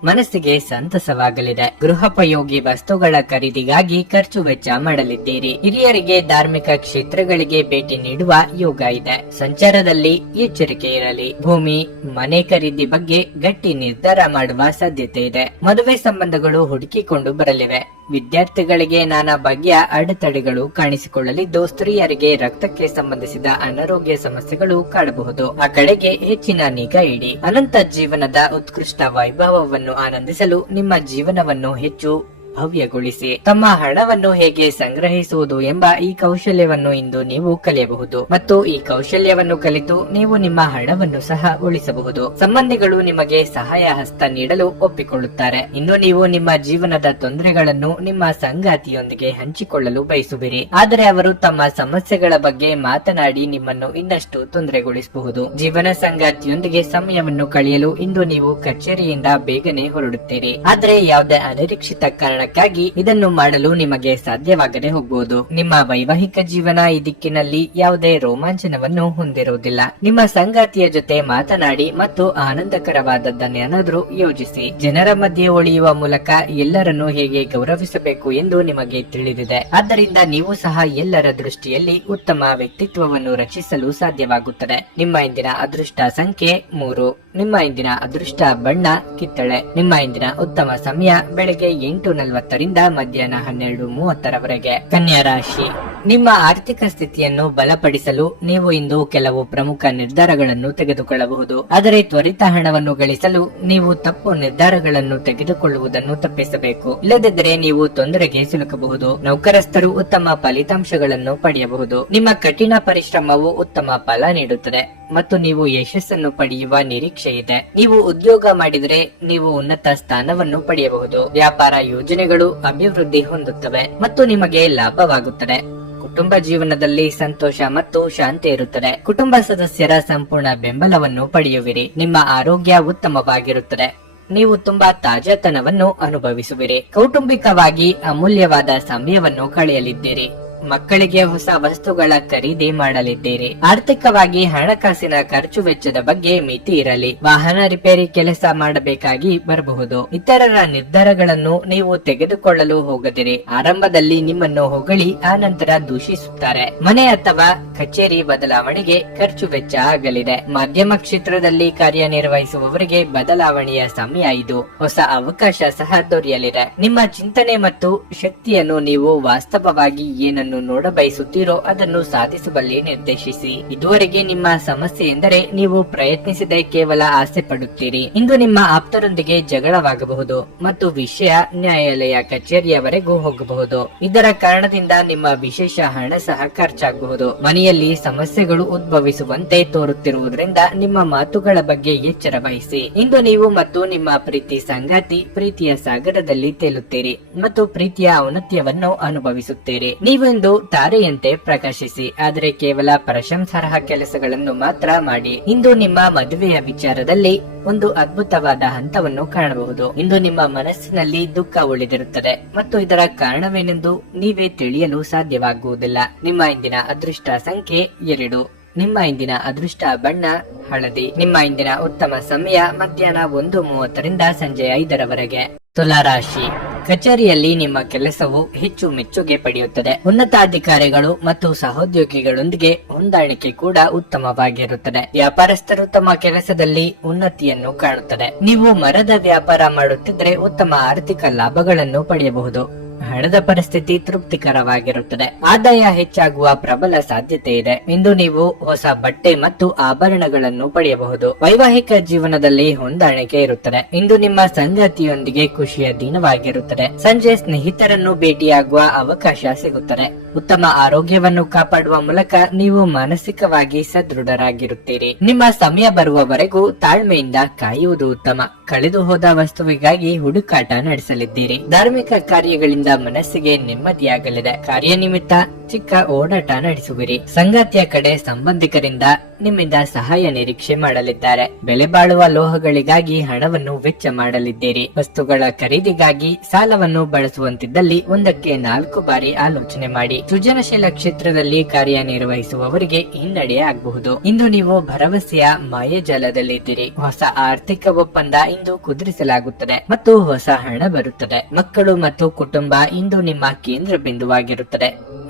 ಮನಸ್ಸಿಗೆ ಸಂತಸವಾಗಲಿದೆ. ಗೃಹೋಪಯೋಗಿ ವಸ್ತುಗಳ ಖರೀದಿಗಾಗಿ ಖರ್ಚು ವೆಚ್ಚ ಮಾಡಲಿದ್ದೀರಿ. ಹಿರಿಯರಿಗೆ ಧಾರ್ಮಿಕ ಕ್ಷೇತ್ರಗಳಿಗೆ ಭೇಟಿ ನೀಡುವ ಯೋಗ ಇದೆ. ಸಂಚಾರದಲ್ಲಿ ಎಚ್ಚರಿಕೆ ಇರಲಿ. ಭೂಮಿ ಮನೆ ಖರೀದಿ ಬಗ್ಗೆ ಗಟ್ಟಿ ನಿರ್ಧಾರ ಮಾಡುವ ಸಾಧ್ಯತೆ ಇದೆ. ಮದುವೆ ಸಂಬಂಧಗಳು ಹುಡುಕಿಕೊಂಡು ಬರಲಿವೆ. ವಿದ್ಯಾರ್ಥಿಗಳಿಗೆ ನಾನಾ ಬಗೆಯ ಅಡೆತಡೆಗಳು ಕಾಣಿಸಿಕೊಳ್ಳಲಿದ್ದು ಸ್ತ್ರೀಯರಿಗೆ ರಕ್ತಕ್ಕೆ ಸಂಬಂಧಿಸಿದ ಅನಾರೋಗ್ಯ ಸಮಸ್ಯೆಗಳು ಕಾಡಬಹುದು. ಆ ಕಡೆಗೆ ಹೆಚ್ಚಿನ ನಿಗಾ ಇಡಿ. ಅನಂತ ಜೀವನದ ಉತ್ಕೃಷ್ಟ ವೈಭವವನ್ನು ಆನಂದಿಸಲು ನಿಮ್ಮ ಜೀವನವನ್ನು ಹೆಚ್ಚು ಭವ್ಯಗೊಳಿಸಿ. ತಮ್ಮ ಹಣವನ್ನು ಹೇಗೆ ಸಂಗ್ರಹಿಸುವುದು ಎಂಬ ಈ ಕೌಶಲ್ಯವನ್ನು ಇಂದು ನೀವು ಕಲಿಯಬಹುದು ಮತ್ತು ಈ ಕೌಶಲ್ಯವನ್ನು ಕಲಿತು ನೀವು ನಿಮ್ಮ ಹಣವನ್ನು ಸಹ ಉಳಿಸಬಹುದು. ಸಂಬಂಧಿಗಳು ನಿಮಗೆ ಸಹಾಯ ಹಸ್ತ ನೀಡಲು ಒಪ್ಪಿಕೊಳ್ಳುತ್ತಾರೆ. ಇನ್ನು ನೀವು ನಿಮ್ಮ ಜೀವನದ ತೊಂದರೆಗಳನ್ನು ನಿಮ್ಮ ಸಂಗಾತಿಯೊಂದಿಗೆ ಹಂಚಿಕೊಳ್ಳಲು ಬಯಸುವಿರಿ, ಆದರೆ ಅವರು ತಮ್ಮ ಸಮಸ್ಯೆಗಳ ಬಗ್ಗೆ ಮಾತನಾಡಿ ನಿಮ್ಮನ್ನು ಇನ್ನಷ್ಟು ತೊಂದರೆಗೊಳಿಸಬಹುದು. ಜೀವನ ಸಂಗಾತಿಯೊಂದಿಗೆ ಸಮಯವನ್ನು ಕಳೆಯಲು ಇಂದು ನೀವು ಕಚೇರಿಯಿಂದ ಬೇಗನೆ ಹೊರಡುತ್ತೀರಿ, ಆದರೆ ಯಾವುದೇ ಅನಿರೀಕ್ಷಿತ ಕಾರಣಕ್ಕಾಗಿ ಇದನ್ನು ಮಾಡಲು ನಿಮಗೆ ಸಾಧ್ಯವಾಗದೆ ಹೋಗಬಹುದು. ನಿಮ್ಮ ವೈವಾಹಿಕ ಜೀವನ ಈ ದಿಕ್ಕಿನಲ್ಲಿ ಯಾವುದೇ ರೋಮಾಂಚನವನ್ನು ಹೊಂದಿರುವುದಿಲ್ಲ. ನಿಮ್ಮ ಸಂಗಾತಿಯ ಜೊತೆ ಮಾತನಾಡಿ ಮತ್ತು ಆನಂದಕರವಾದದ್ದನ್ನೇನಾದ್ರೂ ಯೋಜಿಸಿ. ಜನರ ಮಧ್ಯೆ ಉಳಿಯುವ ಮೂಲಕ ಎಲ್ಲರನ್ನು ಹೇಗೆ ಗೌರವಿಸಬೇಕು ಎಂದು ನಿಮಗೆ ತಿಳಿದಿದೆ. ಆದ್ದರಿಂದ ನೀವು ಸಹ ಎಲ್ಲರ ದೃಷ್ಟಿಯಲ್ಲಿ ಉತ್ತಮ ವ್ಯಕ್ತಿತ್ವವನ್ನು ರಚಿಸಲು ಸಾಧ್ಯವಾಗುತ್ತದೆ. ನಿಮ್ಮ ಇಂದಿನ ಅದೃಷ್ಟ ಸಂಖ್ಯೆ 3. ನಿಮ್ಮ ಇಂದಿನ ಅದೃಷ್ಟ ಬಣ್ಣ ಕಿತ್ತಳೆ. ನಿಮ್ಮ ಇಂದಿನ ಉತ್ತಮ ಸಮಯ ಬೆಳಗ್ಗೆ 8:40 ರಿಂದ ಮಧ್ಯಾಹ್ನ 12:30 ಕನ್ಯಾ ರಾಶಿ. ನಿಮ್ಮ ಆರ್ಥಿಕ ಸ್ಥಿತಿಯನ್ನು ಬಲಪಡಿಸಲು ನೀವು ಇಂದು ಕೆಲವು ಪ್ರಮುಖ ನಿರ್ಧಾರಗಳನ್ನು ತೆಗೆದುಕೊಳ್ಳಬಹುದು, ಆದರೆ ತ್ವರಿತ ಹಣವನ್ನು ಗಳಿಸಲು ನೀವು ತಪ್ಪು ನಿರ್ಧಾರಗಳನ್ನು ತೆಗೆದುಕೊಳ್ಳುವುದನ್ನು ತಪ್ಪಿಸಬೇಕು. ಇಲ್ಲದಿದ್ದರೆ ನೀವು ತೊಂದರೆಗೆ ಸಿಲುಕಬಹುದು. ನೌಕರಸ್ಥರು ಉತ್ತಮ ಫಲಿತಾಂಶಗಳನ್ನು ಪಡೆಯಬಹುದು. ನಿಮ್ಮ ಕಠಿಣ ಪರಿಶ್ರಮವು ಉತ್ತಮ ಫಲ ನೀಡುತ್ತದೆ ಮತ್ತು ನೀವು ಯಶಸ್ಸನ್ನು ಪಡೆಯುವ ನಿರೀಕ್ಷೆ ಇದೆ. ನೀವು ಉದ್ಯೋಗ ಮಾಡಿದರೆ ನೀವು ಉನ್ನತ ಸ್ಥಾನವನ್ನು ಪಡೆಯಬಹುದು. ವ್ಯಾಪಾರ ಯೋಜನೆಗಳು ಅಭಿವೃದ್ಧಿ ಹೊಂದುತ್ತವೆ ಮತ್ತು ನಿಮಗೆ ಲಾಭವಾಗುತ್ತದೆ. ಕುಟುಂಬ ಜೀವನದಲ್ಲಿ ಸಂತೋಷ ಮತ್ತು ಶಾಂತಿ ಇರುತ್ತದೆ. ಕುಟುಂಬ ಸದಸ್ಯರ ಸಂಪೂರ್ಣ ಬೆಂಬಲವನ್ನು ಪಡೆಯುವಿರಿ. ನಿಮ್ಮ ಆರೋಗ್ಯ ಉತ್ತಮವಾಗಿರುತ್ತದೆ. ನೀವು ತುಂಬಾ ತಾಜಾತನವನ್ನು ಅನುಭವಿಸುವಿರಿ. ಕೌಟುಂಬಿಕವಾಗಿ ಅಮೂಲ್ಯವಾದ ಸಮಯವನ್ನು ಕಳೆಯಲಿದ್ದೀರಿ. ಮಕ್ಕಳಿಗೆ ಹೊಸ ವಸ್ತುಗಳ ಖರೀದಿ ಮಾಡಲಿದ್ದೀರಿ. ಆರ್ಥಿಕವಾಗಿ ಹಣಕಾಸಿನ ಖರ್ಚು ವೆಚ್ಚದ ಬಗ್ಗೆ ಮಿತಿ ಇರಲಿ. ವಾಹನ ರಿಪೇರಿ ಕೆಲಸ ಮಾಡಬೇಕಾಗಿ ಬರಬಹುದು. ಇತರರ ನಿರ್ಧಾರಗಳನ್ನು ನೀವು ತೆಗೆದುಕೊಳ್ಳಲು ಹೋಗದಿರಿ. ಆರಂಭದಲ್ಲಿ ನಿಮ್ಮನ್ನು ಹೊಗಳಿ ಆನಂತರ ದೂಷಿಸುತ್ತಾರೆ. ಮನೆ ಅಥವಾ ಕಚೇರಿ ಬದಲಾವಣೆಗೆ ಖರ್ಚು ವೆಚ್ಚ ಆಗಲಿದೆ. ಮಾಧ್ಯಮ ಕ್ಷೇತ್ರದಲ್ಲಿ ಕಾರ್ಯನಿರ್ವಹಿಸುವವರಿಗೆ ಬದಲಾವಣೆಯ ಸಮಯ ಇದು. ಹೊಸ ಅವಕಾಶ ಸಹ ದೊರೆಯಲಿದೆ. ನಿಮ್ಮ ಚಿಂತನೆ ಮತ್ತು ಶಕ್ತಿಯನ್ನು ನೀವು ವಾಸ್ತವವಾಗಿ ಏನನ್ನು ನೋಡಬಯಸುತ್ತೀರೋ ಅದನ್ನು ಸಾಧಿಸುವಲ್ಲಿ ನಿರ್ದೇಶಿಸಿ. ಇದುವರೆಗೆ ನಿಮ್ಮ ಸಮಸ್ಯೆ ಎಂದರೆ ನೀವು ಪ್ರಯತ್ನಿಸದೆ ಕೇವಲ ಆಸೆ ಪಡುತ್ತೀರಿ. ಇಂದು ನಿಮ್ಮ ಆಪ್ತರೊಂದಿಗೆ ಜಗಳವಾಗಬಹುದು ಮತ್ತು ವಿಷಯ ನ್ಯಾಯಾಲಯ ಕಚೇರಿಯವರೆಗೂ ಹೋಗಬಹುದು. ಇದರ ಕಾರಣದಿಂದ ನಿಮ್ಮ ವಿಶೇಷ ಹಣ ಸಹ ಖರ್ಚಾಗಬಹುದು. ಮನೆಯಲ್ಲಿ ಸಮಸ್ಯೆಗಳು ಉದ್ಭವಿಸುವಂತೆ ತೋರುತ್ತಿರುವುದರಿಂದ ನಿಮ್ಮ ಮಾತುಗಳ ಬಗ್ಗೆ ಎಚ್ಚರ ವಹಿಸಿ. ಇಂದು ನೀವು ಮತ್ತು ನಿಮ್ಮ ಪ್ರೀತಿ ಸಂಗಾತಿ ಪ್ರೀತಿಯ ಸಾಗರದಲ್ಲಿ ತೇಲುತ್ತೀರಿ ಮತ್ತು ಪ್ರೀತಿಯ ಔನ್ನತ್ಯವನ್ನು ಅನುಭವಿಸುತ್ತೀರಿ. ನೀವು ಇಂದು ತಾರೆಯಂತೆ ಪ್ರಕಾಶಿಸಿ, ಆದರೆ ಕೇವಲ ಪ್ರಶಂಸಾರ್ಹ ಕೆಲಸಗಳನ್ನು ಮಾತ್ರ ಮಾಡಿ. ಇಂದು ನಿಮ್ಮ ಮದುವೆಯ ವಿಚಾರದಲ್ಲಿ ಒಂದು ಅದ್ಭುತವಾದ ಹಂತವನ್ನು ಕಾಣಬಹುದು. ಇಂದು ನಿಮ್ಮ ಮನಸ್ಸಿನಲ್ಲಿ ದುಃಖ ಉಳಿದಿರುತ್ತದೆ ಮತ್ತು ಇದರ ಕಾರಣವೇನೆಂದು ನೀವೇ ತಿಳಿಯಲು ಸಾಧ್ಯವಾಗುವುದಿಲ್ಲ. ನಿಮ್ಮ ಇಂದಿನ ಅದೃಷ್ಟ ಸಂಖ್ಯೆ 2. ನಿಮ್ಮ ಇಂದಿನ ಅದೃಷ್ಟ ಬಣ್ಣ ಹಳದಿ. ನಿಮ್ಮ ಇಂದಿನ ಉತ್ತಮ ಸಮಯ ಮಧ್ಯಾಹ್ನ 1:30 ರಿಂದ ಸಂಜೆ 5:00 ತುಲಾರಾಶಿ. ಕಚೇರಿಯಲ್ಲಿ ನಿಮ್ಮ ಕೆಲಸವು ಹೆಚ್ಚು ಮೆಚ್ಚುಗೆ ಪಡೆಯುತ್ತದೆ. ಉನ್ನತಾಧಿಕಾರಿಗಳು ಮತ್ತು ಸಹೋದ್ಯೋಗಿಗಳೊಂದಿಗೆ ಹೊಂದಾಣಿಕೆ ಕೂಡ ಉತ್ತಮವಾಗಿರುತ್ತದೆ. ವ್ಯಾಪಾರಸ್ಥರು ತಮ್ಮ ಕೆಲಸದಲ್ಲಿ ಉನ್ನತಿಯನ್ನು ಕಾಣುತ್ತದೆ. ನೀವು ಮರದ ವ್ಯಾಪಾರ ಮಾಡುತ್ತಿದ್ದರೆ ಉತ್ತಮ ಆರ್ಥಿಕ ಲಾಭಗಳನ್ನು ಪಡೆಯಬಹುದು. ಹಣದ ಪರಿಸ್ಥಿತಿ ತೃಪ್ತಿಕರವಾಗಿರುತ್ತದೆ. ಆದಾಯ ಹೆಚ್ಚಾಗುವ ಪ್ರಬಲ ಸಾಧ್ಯತೆ ಇದೆ. ಇಂದು ನೀವು ಹೊಸ ಬಟ್ಟೆ ಮತ್ತು ಆಭರಣಗಳನ್ನು ಪಡೆಯಬಹುದು. ವೈವಾಹಿಕ ಜೀವನದಲ್ಲಿ ಹೊಂದಾಣಿಕೆ ಇರುತ್ತದೆ. ಇಂದು ನಿಮ್ಮ ಸಂಗಾತಿಯೊಂದಿಗೆ ಖುಷಿಯ ದಿನವಾಗಿರುತ್ತದೆ. ಸಂಜೆ ಸ್ನೇಹಿತರನ್ನು ಭೇಟಿಯಾಗುವ ಅವಕಾಶ ಸಿಗುತ್ತದೆ. ಉತ್ತಮ ಆರೋಗ್ಯವನ್ನು ಕಾಪಾಡುವ ಮೂಲಕ ನೀವು ಮಾನಸಿಕವಾಗಿ ಸದೃಢರಾಗಿರುತ್ತೀರಿ. ನಿಮ್ಮ ಸಮಯ ಬರುವವರೆಗೂ ತಾಳ್ಮೆಯಿಂದ ಕಾಯುವುದು ಉತ್ತಮ. ಕಳೆದು ಹೋದ ವಸ್ತುವಿಗಾಗಿ ಹುಡುಕಾಟ ನಡೆಸಲಿದ್ದೀರಿ. ಧಾರ್ಮಿಕ ಕಾರ್ಯಗಳಿಂದ ಮನಸ್ಸಿಗೆ ನೆಮ್ಮದಿಯಾಗಲಿದೆ. ಕಾರ್ಯನಿಮಿತ್ತ ಚಿಕ್ಕ ಓಡಾಟ ನಡೆಸುವಿರಿ. ಸಂಗಾತಿಯ ಕಡೆ ಸಂಬಂಧಿಕರಿಂದ ನಿಮ್ಮಿಂದ ಸಹಾಯ ನಿರೀಕ್ಷೆ ಮಾಡಲಿದ್ದಾರೆ. ಬೆಲೆ ಬಾಳುವ ಲೋಹಗಳಿಗಾಗಿ ಹಣವನ್ನು ವೆಚ್ಚ ಮಾಡಲಿದ್ದೀರಿ. ವಸ್ತುಗಳ ಖರೀದಿಗಾಗಿ ಸಾಲವನ್ನು ಬಳಸುವಂತಿದ್ದಲ್ಲಿ 1ಕ್ಕೆ 4 ಬಾರಿ ಆಲೋಚನೆ ಮಾಡಿ. ಸೃಜನಶೀಲ ಕ್ಷೇತ್ರದಲ್ಲಿ ಕಾರ್ಯನಿರ್ವಹಿಸುವವರಿಗೆ ಹಿನ್ನಡೆ ಆಗಬಹುದು. ಇಂದು ನೀವು ಭರವಸೆಯ ಮಾಯಜಾಲದಲ್ಲಿದ್ದೀರಿ. ಹೊಸ ಆರ್ಥಿಕ ಒಪ್ಪಂದ ಇಂದು ಕುದುರಿಸಲಾಗುತ್ತದೆ ಮತ್ತು ಹೊಸ ಹಣ ಬರುತ್ತದೆ. ಮಕ್ಕಳು ಮತ್ತು ಕುಟುಂಬ ಇಂದು ನಿಮ್ಮ ಕೇಂದ್ರ ಬಿಂದುವಾಗಿರುತ್ತದೆ.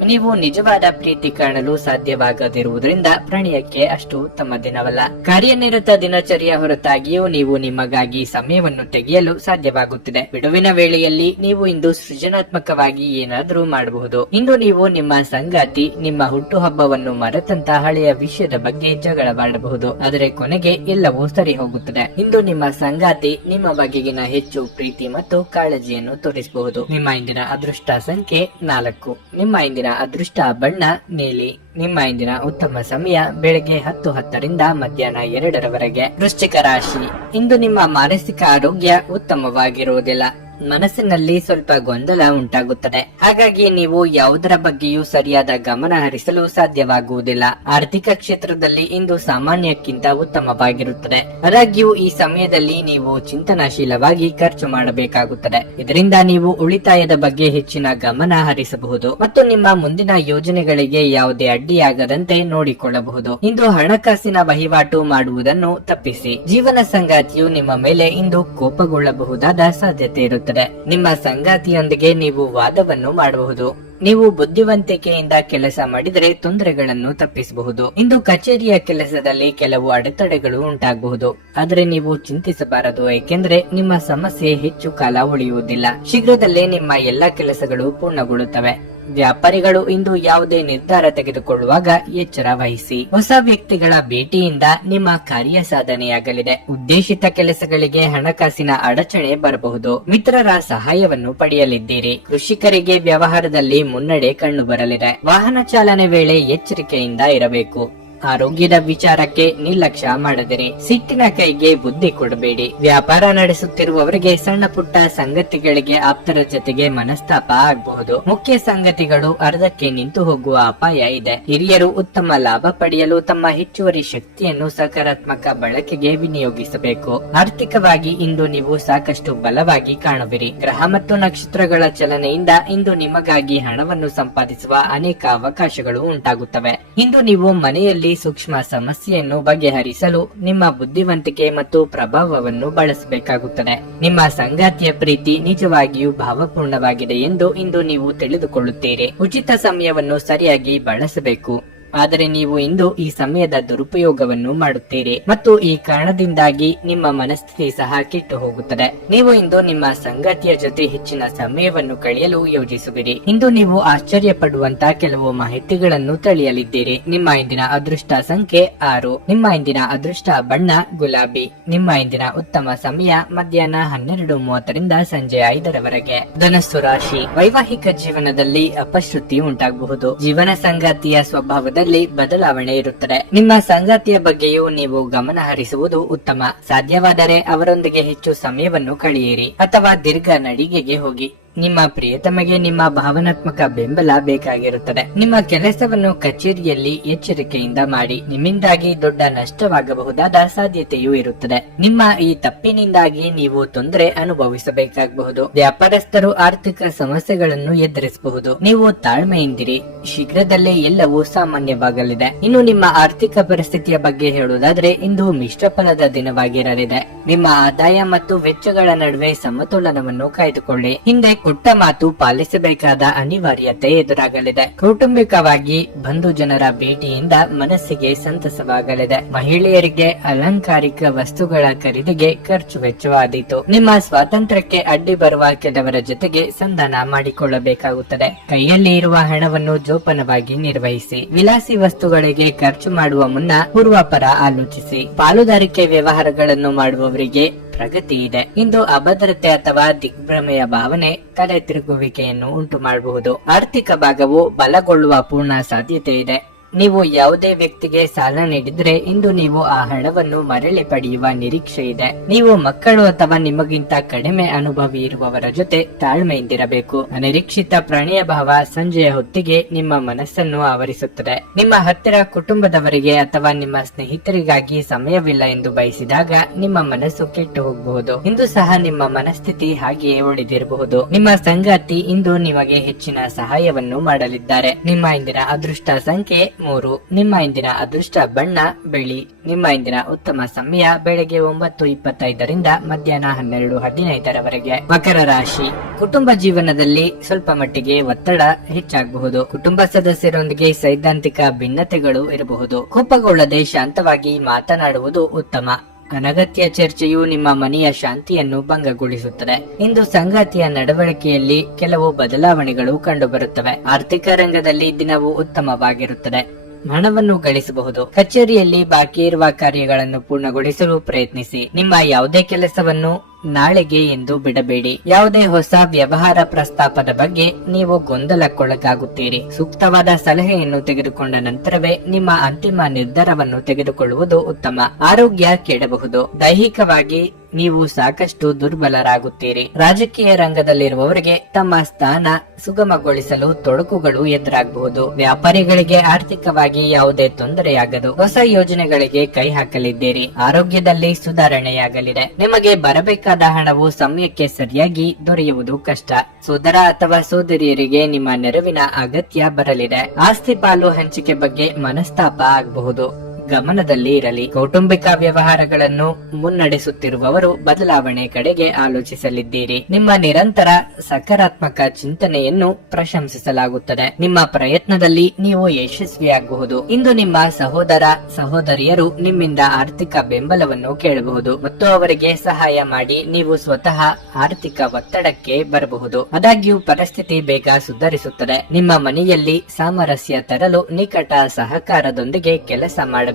ನೀವು ನಿಜವಾದ ಪ್ರೀತಿ ಕಾಣಲು ಸಾಧ್ಯವಾಗದಿರುವುದರಿಂದ ಪ್ರಣಯಕ್ಕೆ ಅಷ್ಟು ಉತ್ತಮ ದಿನವಲ್ಲ. ಕಾರ್ಯನಿರತ ದಿನಚರಿಯ ಹೊರತಾಗಿಯೂ ನೀವು ನಿಮಗಾಗಿ ಸಮಯವನ್ನು ತೆಗೆಯಲು ಸಾಧ್ಯವಾಗುತ್ತಿದೆ. ಬಿಡುವಿನ ವೇಳೆಯಲ್ಲಿ ನೀವು ಇಂದು ಸೃಜನಾತ್ಮಕವಾಗಿ ಏನಾದರೂ ಮಾಡಬಹುದು. ಇಂದು ನೀವು ನಿಮ್ಮ ಸಂಗಾತಿ ನಿಮ್ಮ ಹುಟ್ಟುಹಬ್ಬವನ್ನು ಮರೆತಂತ ಹಳೆಯ ವಿಷಯದ ಬಗ್ಗೆ ಜಗಳವಾಡಬಹುದು, ಆದರೆ ಕೊನೆಗೆ ಎಲ್ಲವೂ ಸರಿ ಹೋಗುತ್ತದೆ. ಇಂದು ನಿಮ್ಮ ಸಂಗಾತಿ ಸಂಗಾತಿ ನಿಮ್ಮ ಬಗೆಗಿನ ಹೆಚ್ಚು ಪ್ರೀತಿ ಮತ್ತು ಕಾಳಜಿಯನ್ನು ತೋರಿಸಬಹುದು. ನಿಮ್ಮ ಇಂದಿನ ಅದೃಷ್ಟ ಸಂಖ್ಯೆ 4. ನಿಮ್ಮ ಇಂದಿನ ಅದೃಷ್ಟ ಬಣ್ಣ ನೀಲಿ. ನಿಮ್ಮ ಇಂದಿನ ಉತ್ತಮ ಸಮಯ ಬೆಳಗ್ಗೆ 10:10ರಿಂದ ಮಧ್ಯಾಹ್ನ 2ರವರೆಗೆ. ವೃಶ್ಚಿಕ ರಾಶಿ, ಇಂದು ನಿಮ್ಮ ಮಾನಸಿಕ ಆರೋಗ್ಯ ಉತ್ತಮವಾಗಿರುವುದಿಲ್ಲ. ಮನಸ್ಸಿನಲ್ಲಿ ಸ್ವಲ್ಪ ಗೊಂದಲ ಉಂಟಾಗುತ್ತದೆ. ಹಾಗಾಗಿ ನೀವು ಯಾವುದರ ಬಗ್ಗೆಯೂ ಸರಿಯಾದ ಗಮನ ಹರಿಸಲು ಸಾಧ್ಯವಾಗುವುದಿಲ್ಲ. ಆರ್ಥಿಕ ಕ್ಷೇತ್ರದಲ್ಲಿ ಇಂದು ಸಾಮಾನ್ಯಕ್ಕಿಂತ ಉತ್ತಮವಾಗಿರುತ್ತದೆ. ಆದಾಗ್ಯೂ ಈ ಸಮಯದಲ್ಲಿ ನೀವು ಚಿಂತನಾಶೀಲವಾಗಿ ಖರ್ಚು ಮಾಡಬೇಕಾಗುತ್ತದೆ. ಇದರಿಂದ ನೀವು ಉಳಿತಾಯದ ಬಗ್ಗೆ ಹೆಚ್ಚಿನ ಗಮನ ಹರಿಸಬಹುದು ಮತ್ತು ನಿಮ್ಮ ಮುಂದಿನ ಯೋಜನೆಗಳಿಗೆ ಯಾವುದೇ ಅಡ್ಡಿಯಾಗದಂತೆ ನೋಡಿಕೊಳ್ಳಬಹುದು. ಇಂದು ಹಣಕಾಸಿನ ವಹಿವಾಟು ಮಾಡುವುದನ್ನು ತಪ್ಪಿಸಿ. ಜೀವನ ಸಂಗಾತಿಯು ನಿಮ್ಮ ಮೇಲೆ ಇಂದು ಕೋಪಗೊಳ್ಳಬಹುದಾದ ಸಾಧ್ಯತೆ ಇರುತ್ತದೆ. ನಿಮ್ಮ ಸಂಗಾತಿಯೊಂದಿಗೆ ನೀವು ವಾದವನ್ನು ಮಾಡಬಹುದು. ನೀವು ಬುದ್ಧಿವಂತಿಕೆಯಿಂದ ಕೆಲಸ ಮಾಡಿದರೆ ತೊಂದರೆಗಳನ್ನು ತಪ್ಪಿಸಬಹುದು. ಇಂದು ಕಚೇರಿಯ ಕೆಲಸದಲ್ಲಿ ಕೆಲವು ಅಡೆತಡೆಗಳು ಉಂಟಾಗಬಹುದು, ಆದರೆ ನೀವು ಚಿಂತಿಸಬಾರದು, ಏಕೆಂದರೆ ನಿಮ್ಮ ಸಮಸ್ಯೆ ಹೆಚ್ಚು ಕಾಲ ಉಳಿಯುವುದಿಲ್ಲ. ಶೀಘ್ರದಲ್ಲೇ ನಿಮ್ಮ ಎಲ್ಲಾ ಕೆಲಸಗಳು ಪೂರ್ಣಗೊಳ್ಳುತ್ತವೆ. ವ್ಯಾಪಾರಿಗಳು ಇಂದು ಯಾವುದೇ ನಿರ್ಧಾರ ತೆಗೆದುಕೊಳ್ಳುವಾಗ ಎಚ್ಚರ ವಹಿಸಿ. ಹೊಸ ವ್ಯಕ್ತಿಗಳ ಭೇಟಿಯಿಂದ ನಿಮ್ಮ ಕಾರ್ಯ ಸಾಧನೆಯಾಗಲಿದೆ. ಉದ್ದೇಶಿತ ಕೆಲಸಗಳಿಗೆ ಹಣಕಾಸಿನ ಅಡಚಣೆ ಬರಬಹುದು. ಮಿತ್ರರ ಸಹಾಯವನ್ನು ಪಡೆಯಲಿದ್ದೀರಿ. ಕೃಷಿಕರಿಗೆ ವ್ಯವಹಾರದಲ್ಲಿ ಮುನ್ನಡೆ ಕಂಡು ಬರಲಿದೆ. ವಾಹನ ಚಾಲನೆ ವೇಳೆ ಎಚ್ಚರಿಕೆಯಿಂದ ಇರಬೇಕು. ಆರೋಗ್ಯದ ವಿಚಾರಕ್ಕೆ ನಿರ್ಲಕ್ಷ್ಯ ಮಾಡದಿರಿ. ಸಿಟ್ಟಿನ ಕೈಗೆ ಬುದ್ಧಿ ಕೊಡಬೇಡಿ. ವ್ಯಾಪಾರ ನಡೆಸುತ್ತಿರುವವರಿಗೆ ಸಣ್ಣ ಪುಟ್ಟ ಸಂಗತಿಗಳಿಗೆ ಆಪ್ತರ ಜೊತೆಗೆ ಮನಸ್ತಾಪ ಆಗಬಹುದು. ಮುಖ್ಯ ಸಂಗತಿಗಳು ಅರ್ಧಕ್ಕೆ ನಿಂತು ಹೋಗುವ ಅಪಾಯ ಇದೆ. ಹಿರಿಯರು ಉತ್ತಮ ಲಾಭ ಪಡೆಯಲು ತಮ್ಮ ಹೆಚ್ಚುವರಿ ಶಕ್ತಿಯನ್ನು ಸಕಾರಾತ್ಮಕ ಬಳಕೆಗೆ ವಿನಿಯೋಗಿಸಬೇಕು. ಆರ್ಥಿಕವಾಗಿ ಇಂದು ನೀವು ಸಾಕಷ್ಟು ಬಲವಾಗಿ ಕಾಣುವಿರಿ. ಗ್ರಹ ಮತ್ತು ನಕ್ಷತ್ರಗಳ ಚಲನೆಯಿಂದ ಇಂದು ನಿಮಗಾಗಿ ಹಣವನ್ನು ಸಂಪಾದಿಸುವ ಅನೇಕ ಅವಕಾಶಗಳು ಉಂಟಾಗುತ್ತವೆ. ಇಂದು ನೀವು ಮನೆಯಲ್ಲಿ ಸೂಕ್ಷ್ಮ ಸಮಸ್ಯೆಯನ್ನು ಬಗೆಹರಿಸಲು ನಿಮ್ಮ ಬುದ್ಧಿವಂತಿಕೆ ಮತ್ತು ಪ್ರಭಾವವನ್ನು ಬಳಸಬೇಕಾಗುತ್ತದೆ. ನಿಮ್ಮ ಸಂಗಾತಿಯ ಪ್ರೀತಿ ನಿಜವಾಗಿಯೂ ಭಾವಪೂರ್ಣವಾಗಿದೆ ಎಂದು ಇಂದು ನೀವು ತಿಳಿದುಕೊಳ್ಳುತ್ತೀರಿ. ಉಚಿತ ಸಮಯವನ್ನು ಸರಿಯಾಗಿ ಬಳಸಬೇಕು. ಆದರೆ ನೀವು ಇಂದು ಈ ಸಮಯದ ದುರುಪಯೋಗವನ್ನು ಮಾಡುತ್ತೀರಿ ಮತ್ತು ಈ ಕಾರಣದಿಂದಾಗಿ ನಿಮ್ಮ ಮನಸ್ಥಿತಿ ಸಹ ಕೆಟ್ಟು ಹೋಗುತ್ತದೆ. ನೀವು ಇಂದು ನಿಮ್ಮ ಸಂಗಾತಿಯ ಜೊತೆ ಹೆಚ್ಚಿನ ಸಮಯವನ್ನು ಕಳೆಯಲು ಯೋಜಿಸುವಿರಿ. ಇಂದು ನೀವು ಆಶ್ಚರ್ಯ ಪಡುವಂತ ಕೆಲವು ಮಾಹಿತಿಗಳನ್ನು ತಿಳಿಯಲಿದ್ದೀರಿ. ನಿಮ್ಮ ಇಂದಿನ ಅದೃಷ್ಟ ಸಂಖ್ಯೆ 6. ನಿಮ್ಮ ಇಂದಿನ ಅದೃಷ್ಟ ಬಣ್ಣ ಗುಲಾಬಿ. ನಿಮ್ಮ ಇಂದಿನ ಉತ್ತಮ ಸಮಯ ಮಧ್ಯಾಹ್ನ 12:30ರಿಂದ ಸಂಜೆ 5ರವರೆಗೆ. ಧನಸ್ಸು ರಾಶಿ, ವೈವಾಹಿಕ ಜೀವನದಲ್ಲಿ ಅಪಶ್ರುತಿ ಉಂಟಾಗಬಹುದು. ಜೀವನ ಸಂಗಾತಿಯ ಸ್ವಭಾವದಲ್ಲಿ ಬದಲಾವಣೆ ಇರುತ್ತದೆ. ನಿಮ್ಮ ಸಂಗಾತಿಯ ಬಗ್ಗೆಯೂ ನೀವು ಗಮನ ಹರಿಸುವುದು ಉತ್ತಮ. ಸಾಧ್ಯವಾದರೆ ಅವರೊಂದಿಗೆ ಹೆಚ್ಚು ಸಮಯವನ್ನು ಕಳೆಯಿರಿ ಅಥವಾ ದೀರ್ಘ ನಡಿಗೆಗೆ ಹೋಗಿ. ನಿಮ್ಮ ಪ್ರಿಯತಮಗೆ ನಿಮ್ಮ ಭಾವನಾತ್ಮಕ ಬೆಂಬಲ ಬೇಕಾಗಿರುತ್ತದೆ. ನಿಮ್ಮ ಕೆಲಸವನ್ನು ಕಚೇರಿಯಲ್ಲಿ ಎಚ್ಚರಿಕೆಯಿಂದ ಮಾಡಿ. ನಿಮ್ಮಿಂದಾಗಿ ದೊಡ್ಡ ನಷ್ಟವಾಗಬಹುದಾದ ಸಾಧ್ಯತೆಯೂ ಇರುತ್ತದೆ. ನಿಮ್ಮ ಈ ತಪ್ಪಿನಿಂದಾಗಿ ನೀವು ತೊಂದರೆ ಅನುಭವಿಸಬೇಕಾಗಬಹುದು. ವ್ಯಾಪಾರಸ್ಥರು ಆರ್ಥಿಕ ಸಮಸ್ಯೆಗಳನ್ನು ಎದುರಿಸಬಹುದು. ನೀವು ತಾಳ್ಮೆಯಿಂದಿರಿ. ಶೀಘ್ರದಲ್ಲೇ ಎಲ್ಲವೂ ಸಾಮಾನ್ಯವಾಗಲಿದೆ. ಇನ್ನು ನಿಮ್ಮ ಆರ್ಥಿಕ ಪರಿಸ್ಥಿತಿಯ ಬಗ್ಗೆ ಹೇಳುವುದಾದ್ರೆ ಇಂದು ಮಿಶ್ರ ಫಲದ ದಿನವಾಗಿರಲಿದೆ. ನಿಮ್ಮ ಆದಾಯ ಮತ್ತು ವೆಚ್ಚಗಳ ನಡುವೆ ಸಮತೋಲನವನ್ನು ಕಾಯ್ದುಕೊಳ್ಳಿ. ಹಿಂದೆ ಕೊಟ್ಟ ಮಾತು ಪಾಲಿಸಬೇಕಾದ ಅನಿವಾರ್ಯತೆ ಎದುರಾಗಲಿದೆ. ಕೌಟುಂಬಿಕವಾಗಿ ಬಂಧು ಜನರ ಭೇಟಿಯಿಂದ ಮನಸ್ಸಿಗೆ ಸಂತಸವಾಗಲಿದೆ. ಮಹಿಳೆಯರಿಗೆ ಅಲಂಕಾರಿಕ ವಸ್ತುಗಳ ಖರೀದಿಗೆ ಖರ್ಚು ವೆಚ್ಚವಾದೀತು. ನಿಮ್ಮ ಸ್ವಾತಂತ್ರ್ಯಕ್ಕೆ ಅಡ್ಡಿ ಬರುವ ಕೆಲವರ ಜೊತೆಗೆ ಸಂಧಾನ ಮಾಡಿಕೊಳ್ಳಬೇಕಾಗುತ್ತದೆ. ಕೈಯಲ್ಲಿ ಇರುವ ಹಣವನ್ನು ಜೋಪಾನವಾಗಿ ನಿರ್ವಹಿಸಿ. ವಿಲಾಸಿ ವಸ್ತುಗಳಿಗೆ ಖರ್ಚು ಮಾಡುವ ಮುನ್ನ ಪೂರ್ವಾಪರ ಆಲೋಚಿಸಿ. ಪಾಲುದಾರಿಕೆ ವ್ಯವಹಾರಗಳನ್ನು ಮಾಡುವವರಿಗೆ ಪ್ರಗತಿ ಇದೆ. ಇಂದು ಅಭದ್ರತೆ ಅಥವಾ ದಿಗ್ಭ್ರಮೆಯ ಭಾವನೆ ತಲೆ ತಿರುಗುವಿಕೆಯನ್ನು ಉಂಟು ಮಾಡಬಹುದು. ಆರ್ಥಿಕ ಭಾಗವು ಬಲಗೊಳ್ಳುವ ಪೂರ್ಣ ಸಾಧ್ಯತೆ ಇದೆ. ನೀವು ಯಾವುದೇ ವ್ಯಕ್ತಿಗೆ ಸಾಲ ನೀಡಿದ್ರೆ ಇಂದು ನೀವು ಆ ಹಣವನ್ನು ಮರಳಿ ಪಡೆಯುವ ನಿರೀಕ್ಷೆ ಇದೆ. ನೀವು ಮಕ್ಕಳು ಅಥವಾ ನಿಮಗಿಂತ ಕಡಿಮೆ ಅನುಭವಿ ಇರುವವರ ಜೊತೆ ತಾಳ್ಮೆಯಿಂದಿರಬೇಕು. ಅನಿರೀಕ್ಷಿತ ಪ್ರಣಯ ಭಾವ ಸಂಜೆಯ ಹೊತ್ತಿಗೆ ನಿಮ್ಮ ಮನಸ್ಸನ್ನು ಆವರಿಸುತ್ತದೆ. ನಿಮ್ಮ ಹತ್ತಿರ ಕುಟುಂಬದವರಿಗೆ ಅಥವಾ ನಿಮ್ಮ ಸ್ನೇಹಿತರಿಗಾಗಿ ಸಮಯವಿಲ್ಲ ಎಂದು ಬಯಸಿದಾಗ ನಿಮ್ಮ ಮನಸ್ಸು ಕೆಟ್ಟು ಹೋಗಬಹುದು. ಇಂದು ಸಹ ನಿಮ್ಮ ಮನಸ್ಥಿತಿ ಹಾಗೆಯೇ ಉಳಿದಿರಬಹುದು. ನಿಮ್ಮ ಸಂಗಾತಿ ಇಂದು ನಿಮಗೆ ಹೆಚ್ಚಿನ ಸಹಾಯವನ್ನು ಮಾಡಲಿದ್ದಾರೆ. ನಿಮ್ಮ ಇಂದಿನ ಅದೃಷ್ಟ ಸಂಖ್ಯೆ 3. ನಿಮ್ಮ ಇಂದಿನ ಅದೃಷ್ಟ ಬಣ್ಣ ಬಿಳಿ. ನಿಮ್ಮ ಇಂದಿನ ಉತ್ತಮ ಸಮಯ ಬೆಳಗ್ಗೆ 9:25ರಿಂದ ಮಧ್ಯಾಹ್ನ 12:15ರವರೆಗೆ. ಮಕರ ರಾಶಿ, ಕುಟುಂಬ ಜೀವನದಲ್ಲಿ ಸ್ವಲ್ಪ ಮಟ್ಟಿಗೆ ಒತ್ತಡ ಹೆಚ್ಚಾಗಬಹುದು. ಕುಟುಂಬ ಸದಸ್ಯರೊಂದಿಗೆ ಸೈದ್ಧಾಂತಿಕ ಭಿನ್ನತೆಗಳು ಇರಬಹುದು. ಕೋಪಗೊಳ್ಳದೆ ಶಾಂತವಾಗಿ ಮಾತನಾಡುವುದು ಉತ್ತಮ. ಅನಗತ್ಯ ಚರ್ಚೆಯು ನಿಮ್ಮ ಮನೆಯ ಶಾಂತಿಯನ್ನು ಭಂಗಗೊಳಿಸುತ್ತದೆ. ಇಂದು ಸಂಗಾತಿಯ ನಡವಳಿಕೆಯಲ್ಲಿ ಕೆಲವು ಬದಲಾವಣೆಗಳು ಕಂಡುಬರುತ್ತವೆ. ಆರ್ಥಿಕ ರಂಗದಲ್ಲಿ ದಿನವು ಉತ್ತಮವಾಗಿರುತ್ತದೆ. ಹಣವನ್ನು ಗಳಿಸಬಹುದು. ಕಚೇರಿಯಲ್ಲಿ ಬಾಕಿ ಇರುವ ಕಾರ್ಯಗಳನ್ನು ಪೂರ್ಣಗೊಳಿಸಲು ಪ್ರಯತ್ನಿಸಿ. ನಿಮ್ಮ ಯಾವುದೇ ಕೆಲಸವನ್ನು ನಾಳೆಗೆ ಎಂದು ಬಿಡಬೇಡಿ. ಯಾವುದೇ ಹೊಸ ವ್ಯವಹಾರ ಪ್ರಸ್ತಾಪದ ಬಗ್ಗೆ ನೀವು ಗೊಂದಲಕ್ಕೊಳಗಾಗುತ್ತೀರಿ. ಸೂಕ್ತವಾದ ಸಲಹೆಯನ್ನು ತೆಗೆದುಕೊಂಡ ನಂತರವೇ ನಿಮ್ಮ ಅಂತಿಮ ನಿರ್ಧಾರವನ್ನು ತೆಗೆದುಕೊಳ್ಳುವುದು ಉತ್ತಮ. ಆರೋಗ್ಯ ಕೆಡಬಹುದು. ದೈಹಿಕವಾಗಿ ನೀವು ಸಾಕಷ್ಟು ದುರ್ಬಲರಾಗುತ್ತೀರಿ. ರಾಜಕೀಯ ರಂಗದಲ್ಲಿರುವವರಿಗೆ ತಮ್ಮ ಸ್ಥಾನ ಸುಗಮಗೊಳಿಸಲು ತೊಡಕುಗಳು ಎದುರಾಗಬಹುದು. ವ್ಯಾಪಾರಿಗಳಿಗೆ ಆರ್ಥಿಕವಾಗಿ ಯಾವುದೇ ತೊಂದರೆಯಾಗದು. ಹೊಸ ಯೋಜನೆಗಳಿಗೆ ಕೈ ಹಾಕಲಿದ್ದೀರಿ. ಆರೋಗ್ಯದಲ್ಲಿ ಸುಧಾರಣೆಯಾಗಲಿದೆ. ನಿಮಗೆ ಬರಬೇಕಾದ ಹಣವು ಸಮಯಕ್ಕೆ ಸರಿಯಾಗಿ ದೊರೆಯುವುದು ಕಷ್ಟ. ಸೋದರ ಅಥವಾ ಸೋದರಿಯರಿಗೆ ನಿಮ್ಮ ನೆರವಿನ ಅಗತ್ಯ ಬರಲಿದೆ. ಆಸ್ತಿ ಪಾಲು ಹಂಚಿಕೆ ಬಗ್ಗೆ ಮನಸ್ತಾಪ ಆಗಬಹುದು. ಗಮನದಲ್ಲಿ ಇರಲಿ. ಕೌಟುಂಬಿಕ ವ್ಯವಹಾರಗಳನ್ನು ಮುನ್ನಡೆಸುತ್ತಿರುವವರು ಬದಲಾವಣೆ ಕಡೆಗೆ ಆಲೋಚಿಸಲಿದ್ದೀರಿ. ನಿಮ್ಮ ನಿರಂತರ ಸಕಾರಾತ್ಮಕ ಚಿಂತನೆಯನ್ನು ಪ್ರಶಂಸಿಸಲಾಗುತ್ತದೆ. ನಿಮ್ಮ ಪ್ರಯತ್ನದಲ್ಲಿ ನೀವು ಯಶಸ್ವಿಯಾಗಬಹುದು. ಇಂದು ನಿಮ್ಮ ಸಹೋದರ ಸಹೋದರಿಯರು ನಿಮ್ಮಿಂದ ಆರ್ಥಿಕ ಬೆಂಬಲವನ್ನು ಕೇಳಬಹುದು ಮತ್ತು ಅವರಿಗೆ ಸಹಾಯ ಮಾಡಿ ನೀವು ಸ್ವತಃ ಆರ್ಥಿಕ ಒತ್ತಡಕ್ಕೆ ಬರಬಹುದು. ಆದಾಗ್ಯೂ ಪರಿಸ್ಥಿತಿ ಬೇಗ ಸುಧಾರಿಸುತ್ತದೆ. ನಿಮ್ಮ ಮನೆಯಲ್ಲಿ ಸಾಮರಸ್ಯ ತರಲು ನಿಕಟ ಸಹಕಾರದೊಂದಿಗೆ ಕೆಲಸ ಮಾಡಬೇಕು.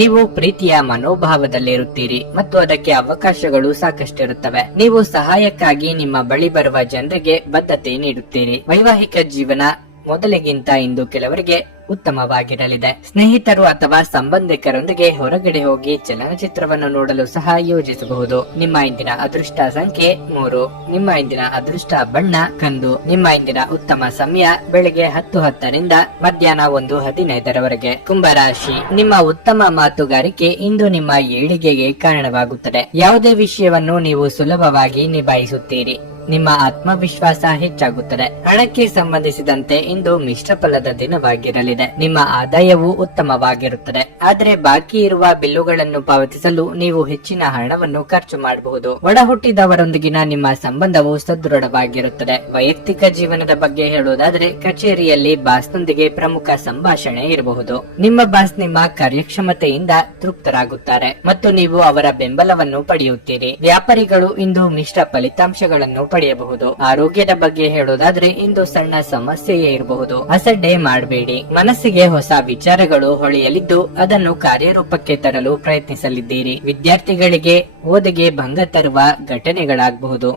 ನೀವು ಪ್ರೀತಿಯ ಮನೋಭಾವದಲ್ಲಿರುತ್ತೀರಿ ಮತ್ತು ಅದಕ್ಕೆ ಅವಕಾಶಗಳು ಸಾಕಷ್ಟಿರುತ್ತವೆ. ನೀವು ಸಹಾಯಕ್ಕಾಗಿ ನಿಮ್ಮ ಬಳಿ ಬರುವ ಜನರಿಗೆ ಬದ್ಧತೆ ನೀಡುತ್ತೀರಿ. ವೈವಾಹಿಕ ಜೀವನ ಮೊದಲಿಗಿಂತ ಇಂದು ಕೆಲವರಿಗೆ ಉತ್ತಮವಾಗಿರಲಿದೆ. ಸ್ನೇಹಿತರು ಅಥವಾ ಸಂಬಂಧಿಕರೊಂದಿಗೆ ಹೊರಗಡೆ ಹೋಗಿ ಚಲನಚಿತ್ರವನ್ನು ನೋಡಲು ಸಹ ಯೋಜಿಸಬಹುದು. ನಿಮ್ಮ ಇಂದಿನ ಅದೃಷ್ಟ ಸಂಖ್ಯೆ 3. ನಿಮ್ಮ ಇಂದಿನ ಅದೃಷ್ಟ ಬಣ್ಣ ಕಂದು. ನಿಮ್ಮ ಇಂದಿನ ಉತ್ತಮ ಸಮಯ ಬೆಳಿಗ್ಗೆ 10:10ರಿಂದ ಮಧ್ಯಾಹ್ನ 1:15ರವರೆಗೆ. ಕುಂಭರಾಶಿ, ನಿಮ್ಮ ಉತ್ತಮ ಮಾತುಗಾರಿಕೆ ಇಂದು ನಿಮ್ಮ ಏಳಿಗೆಗೆ ಕಾರಣವಾಗುತ್ತದೆ. ಯಾವುದೇ ವಿಷಯವನ್ನು ನೀವು ಸುಲಭವಾಗಿ ನಿಭಾಯಿಸುತ್ತೀರಿ. ನಿಮ್ಮ ಆತ್ಮವಿಶ್ವಾಸ ಹೆಚ್ಚಾಗುತ್ತದೆ. ಹಣಕ್ಕೆ ಸಂಬಂಧಿಸಿದಂತೆ ಇಂದು ಮಿಶ್ರ ಫಲದ ದಿನವಾಗಿರಲಿದೆ. ನಿಮ್ಮ ಆದಾಯವು ಉತ್ತಮವಾಗಿರುತ್ತದೆ, ಆದರೆ ಬಾಕಿ ಇರುವ ಬಿಲ್ಲುಗಳನ್ನು ಪಾವತಿಸಲು ನೀವು ಹೆಚ್ಚಿನ ಹಣವನ್ನು ಖರ್ಚು ಮಾಡಬಹುದು. ಒಡ ಹುಟ್ಟಿದವರೊಂದಿಗಿನ ನಿಮ್ಮ ಸಂಬಂಧವು ಸದೃಢವಾಗಿರುತ್ತದೆ. ವೈಯಕ್ತಿಕ ಜೀವನದ ಬಗ್ಗೆ ಹೇಳುವುದಾದರೆ ಕಚೇರಿಯಲ್ಲಿ ಬಾಸ್ನೊಂದಿಗೆ ಪ್ರಮುಖ ಸಂಭಾಷಣೆ ಇರಬಹುದು. ನಿಮ್ಮ ಬಾಸ್ ನಿಮ್ಮ ಕಾರ್ಯಕ್ಷಮತೆಯಿಂದ ತೃಪ್ತರಾಗುತ್ತಾರೆ ಮತ್ತು ನೀವು ಅವರ ಬೆಂಬಲವನ್ನು ಪಡೆಯುತ್ತೀರಿ. ವ್ಯಾಪಾರಿಗಳು ಇಂದು ಮಿಶ್ರ ಫಲಿತಾಂಶಗಳನ್ನು ಪಡೆಯಬಹುದು. ಆರೋಗ್ಯದ ಬಗ್ಗೆ ಹೇಳುವುದಾದ್ರೆ ಇಂದು ಸಣ್ಣ ಸಮಸ್ಯೆಯೇ ಇರಬಹುದು. ಅಸಡ್ಡೆ ಮಾಡಬೇಡಿ. ಮನಸ್ಸಿಗೆ ಹೊಸ ವಿಚಾರಗಳು ಹೊಳೆಯಲಿದ್ದು ಅದನ್ನು ಕಾರ್ಯರೂಪಕ್ಕೆ ತರಲು ಪ್ರಯತ್ನಿಸಲಿದ್ದೀರಿ. ವಿದ್ಯಾರ್ಥಿಗಳಿಗೆ ಓದಿಗೆ ಭಂಗ ತರುವ ಘಟನೆಗಳಾಗಬಹುದು.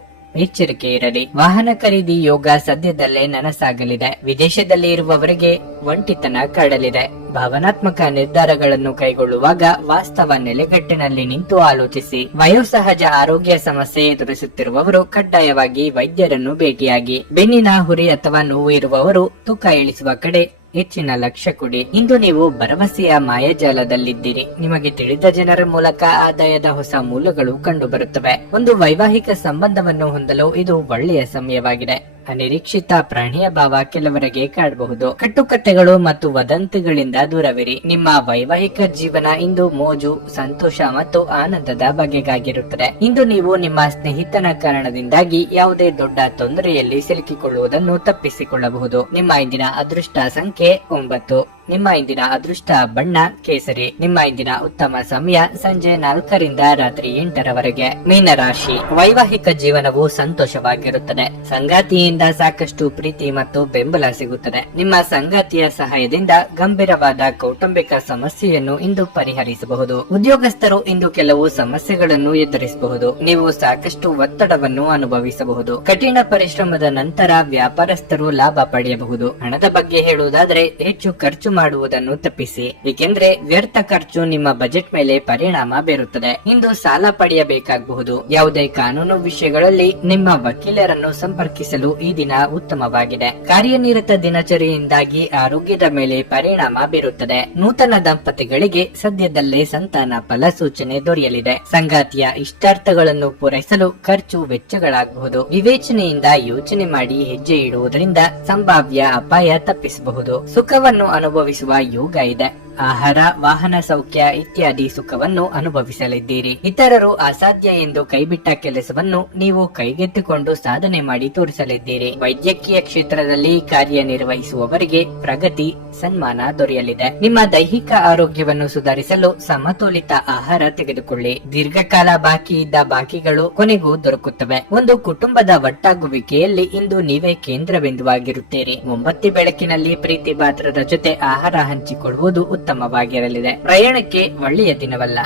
ಎಚ್ಚರಿಕೆ ಇರಲಿ. ವಾಹನ ಖರೀದಿ ಯೋಗ ಸದ್ಯದಲ್ಲೇ ನನಸಾಗಲಿದೆ. ವಿದೇಶದಲ್ಲಿ ಇರುವವರಿಗೆ ಒಂಟಿತನ ಕಾಡಲಿದೆ. ಭಾವನಾತ್ಮಕ ನಿರ್ಧಾರಗಳನ್ನು ಕೈಗೊಳ್ಳುವಾಗ ವಾಸ್ತವ ನೆಲೆಗಟ್ಟಿನಲ್ಲಿ ನಿಂತು ಆಲೋಚಿಸಿ. ವಯೋಸಹಜ ಆರೋಗ್ಯ ಸಮಸ್ಯೆ ಎದುರಿಸುತ್ತಿರುವವರು ಕಡ್ಡಾಯವಾಗಿ ವೈದ್ಯರನ್ನು ಭೇಟಿಯಾಗಿ. ಬೆನ್ನಿನ ಹುರಿ ಅಥವಾ ನೋವು ಇರುವವರು ತೂಕ ಇಳಿಸುವ ಕಡೆ ಹೆಚ್ಚಿನ ಲಕ್ಷ್ಯ ಕೊಡಿ. ಇಂದು ನೀವು ಭರವಸೆಯ ಮಾಯಾಜಾಲದಲ್ಲಿದ್ದೀರಿ. ನಿಮಗೆ ತಿಳಿದ ಜನರ ಮೂಲಕ ಆದಾಯದ ಹೊಸ ಮೂಲಗಳು ಕಂಡುಬರುತ್ತವೆ. ಒಂದು ವೈವಾಹಿಕ ಸಂಬಂಧವನ್ನು ಹೊಂದಲು ಇದು ಒಳ್ಳೆಯ ಸಮಯವಾಗಿದೆ. ಅನಿರೀಕ್ಷಿತ ಪ್ರಾಣಿಯ ಭಾವ ಕೆಲವರಿಗೆ ಕಾಡಬಹುದು. ಕಟ್ಟುಕತೆಗಳು ಮತ್ತು ವದಂತಿಗಳಿಂದ ದೂರವಿರಿ. ನಿಮ್ಮ ವೈವಾಹಿಕ ಜೀವನ ಇಂದು ಮೋಜು, ಸಂತೋಷ ಮತ್ತು ಆನಂದದ ಬಗೆಗಾಗಿರುತ್ತದೆ. ಇಂದು ನೀವು ನಿಮ್ಮ ಸ್ನೇಹಿತನ ಕಾರಣದಿಂದಾಗಿ ಯಾವುದೇ ದೊಡ್ಡ ತೊಂದರೆಯಲ್ಲಿ ಸಿಲುಕಿಕೊಳ್ಳುವುದನ್ನು ತಪ್ಪಿಸಿಕೊಳ್ಳಬಹುದು. ನಿಮ್ಮ ಇಂದಿನ ಅದೃಷ್ಟ ಸಂಖ್ಯೆ 9. ನಿಮ್ಮ ಇಂದಿನ ಅದೃಷ್ಟ ಬಣ್ಣ ಕೇಸರಿ. ನಿಮ್ಮ ಇಂದಿನ ಉತ್ತಮ ಸಮಯ ಸಂಜೆ 4ರಿಂದ ರಾತ್ರಿ 8ರವರೆಗೆ. ಮೀನರಾಶಿ, ವೈವಾಹಿಕ ಜೀವನವು ಸಂತೋಷವಾಗಿರುತ್ತದೆ. ಸಂಗಾತಿಯಿಂದ ಸಾಕಷ್ಟು ಪ್ರೀತಿ ಮತ್ತು ಬೆಂಬಲ ಸಿಗುತ್ತದೆ. ನಿಮ್ಮ ಸಂಗಾತಿಯ ಸಹಾಯದಿಂದ ಗಂಭೀರವಾದ ಕೌಟುಂಬಿಕ ಸಮಸ್ಯೆಯನ್ನು ಇಂದು ಪರಿಹರಿಸಬಹುದು. ಉದ್ಯೋಗಸ್ಥರು ಇಂದು ಕೆಲವು ಸಮಸ್ಯೆಗಳನ್ನು ಎದುರಿಸಬಹುದು. ನೀವು ಸಾಕಷ್ಟು ಒತ್ತಡವನ್ನು ಅನುಭವಿಸಬಹುದು. ಕಠಿಣ ಪರಿಶ್ರಮದ ನಂತರ ವ್ಯಾಪಾರಸ್ಥರು ಲಾಭ ಪಡೆಯಬಹುದು. ಹಣದ ಬಗ್ಗೆ ಹೇಳುವುದಾದರೆ ಹೆಚ್ಚು ಖರ್ಚು ಮಾಡುವುದನ್ನು ತಪ್ಪಿಸಿ, ಏಕೆಂದ್ರೆ ವ್ಯರ್ಥ ಖರ್ಚು ನಿಮ್ಮ ಬಜೆಟ್ ಮೇಲೆ ಪರಿಣಾಮ ಬೀರುತ್ತದೆ. ಇಂದು ಸಾಲ ಪಡೆಯಬೇಕಾಗಬಹುದು. ಯಾವುದೇ ಕಾನೂನು ವಿಷಯಗಳಲ್ಲಿ ನಿಮ್ಮ ವಕೀಲರನ್ನು ಸಂಪರ್ಕಿಸಲು ಈ ದಿನ ಉತ್ತಮವಾಗಿದೆ. ಕಾರ್ಯನಿರತ ದಿನಚರಿಯಿಂದಾಗಿ ಆರೋಗ್ಯದ ಮೇಲೆ ಪರಿಣಾಮ ಬೀರುತ್ತದೆ. ನೂತನ ದಂಪತಿಗಳಿಗೆ ಸದ್ಯದಲ್ಲೇ ಸಂತಾನ ಫಲ ಸೂಚನೆ ದೊರೆಯಲಿದೆ. ಸಂಗಾತಿಯ ಇಷ್ಟಾರ್ಥಗಳನ್ನು ಪೂರೈಸಲು ಖರ್ಚು ವೆಚ್ಚಗಳಾಗಬಹುದು. ವಿವೇಚನೆಯಿಂದ ಯೋಚನೆ ಮಾಡಿ ಹೆಜ್ಜೆ ಇಡುವುದರಿಂದ ಸಂಭಾವ್ಯ ಅಪಾಯ ತಪ್ಪಿಸಬಹುದು. ಸುಖವನ್ನು ಅನುಭವಿಸುವ ಯೋಗ ಇದೆ. ಆಹಾರ, ವಾಹನ ಸೌಖ್ಯ ಇತ್ಯಾದಿ ಸುಖವನ್ನು ಅನುಭವಿಸಲಿದ್ದೀರಿ. ಇತರರು ಅಸಾಧ್ಯ ಎಂದು ಕೈಬಿಟ್ಟ ಕೆಲಸವನ್ನು ನೀವು ಕೈಗೆತ್ತಿಕೊಂಡು ಸಾಧನೆ ಮಾಡಿ ತೋರಿಸಲಿದ್ದೀರಿ. ವೈದ್ಯಕೀಯ ಕ್ಷೇತ್ರದಲ್ಲಿ ಕಾರ್ಯನಿರ್ವಹಿಸುವವರಿಗೆ ಪ್ರಗತಿ, ಸನ್ಮಾನ ದೊರೆಯಲಿದೆ. ನಿಮ್ಮ ದೈಹಿಕ ಆರೋಗ್ಯವನ್ನು ಸುಧಾರಿಸಲು ಸಮತೋಲಿತ ಆಹಾರ ತೆಗೆದುಕೊಳ್ಳಿ. ದೀರ್ಘಕಾಲ ಬಾಕಿ ಇದ್ದ ಬಾಕಿಗಳು ಕೊನೆಗೂ ದೊರಕುತ್ತವೆ. ಒಂದು ಕುಟುಂಬದ ಒಟ್ಟಾಗುವಿಕೆಯಲ್ಲಿ ಇಂದು ನೀವೇ ಕೇಂದ್ರ ಬಿಂದುವಾಗಿರುತ್ತೀರಿ. ಮೊಂಬತ್ತಿ ಬೆಳಕಿನಲ್ಲಿ ಪ್ರೀತಿ ಪಾತ್ರರ ಜೊತೆ ಆಹಾರ ಹಂಚಿಕೊಳ್ಳುವುದು ಉತ್ತಮವಾಗಿರಲಿದೆ. ಪ್ರಯಾಣಕ್ಕೆ ಒಳ್ಳೆಯ ದಿನವಲ್ಲ.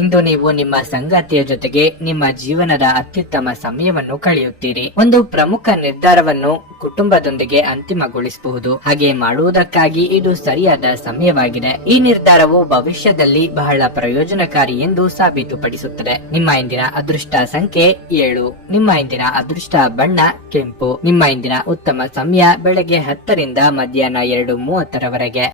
ಇಂದು ನೀವು ನಿಮ್ಮ ಸಂಗಾತಿಯ ಜೊತೆಗೆ ನಿಮ್ಮ ಜೀವನದ ಅತ್ಯುತ್ತಮ ಸಮಯವನ್ನು ಕಳೆಯುತ್ತೀರಿ. ಒಂದು ಪ್ರಮುಖ ನಿರ್ಧಾರವನ್ನು ಕುಟುಂಬದೊಂದಿಗೆ ಅಂತಿಮಗೊಳಿಸಬಹುದು. ಹಾಗೆ ಮಾಡುವುದಕ್ಕಾಗಿ ಇದು ಸರಿಯಾದ ಸಮಯವಾಗಿದೆ. ಈ ನಿರ್ಧಾರವು ಭವಿಷ್ಯದಲ್ಲಿ ಬಹಳ ಪ್ರಯೋಜನಕಾರಿ ಎಂದು ಸಾಬೀತುಪಡಿಸುತ್ತದೆ. ನಿಮ್ಮ ಇಂದಿನ ಅದೃಷ್ಟ ಸಂಖ್ಯೆ 7. ನಿಮ್ಮ ಇಂದಿನ ಅದೃಷ್ಟ ಬಣ್ಣ ಕೆಂಪು. ನಿಮ್ಮ ಇಂದಿನ ಉತ್ತಮ ಸಮಯ ಬೆಳಗ್ಗೆ 10 ರಿಂದ ಮಧ್ಯಾಹ್ನ 2:30 ರವರೆಗೆ.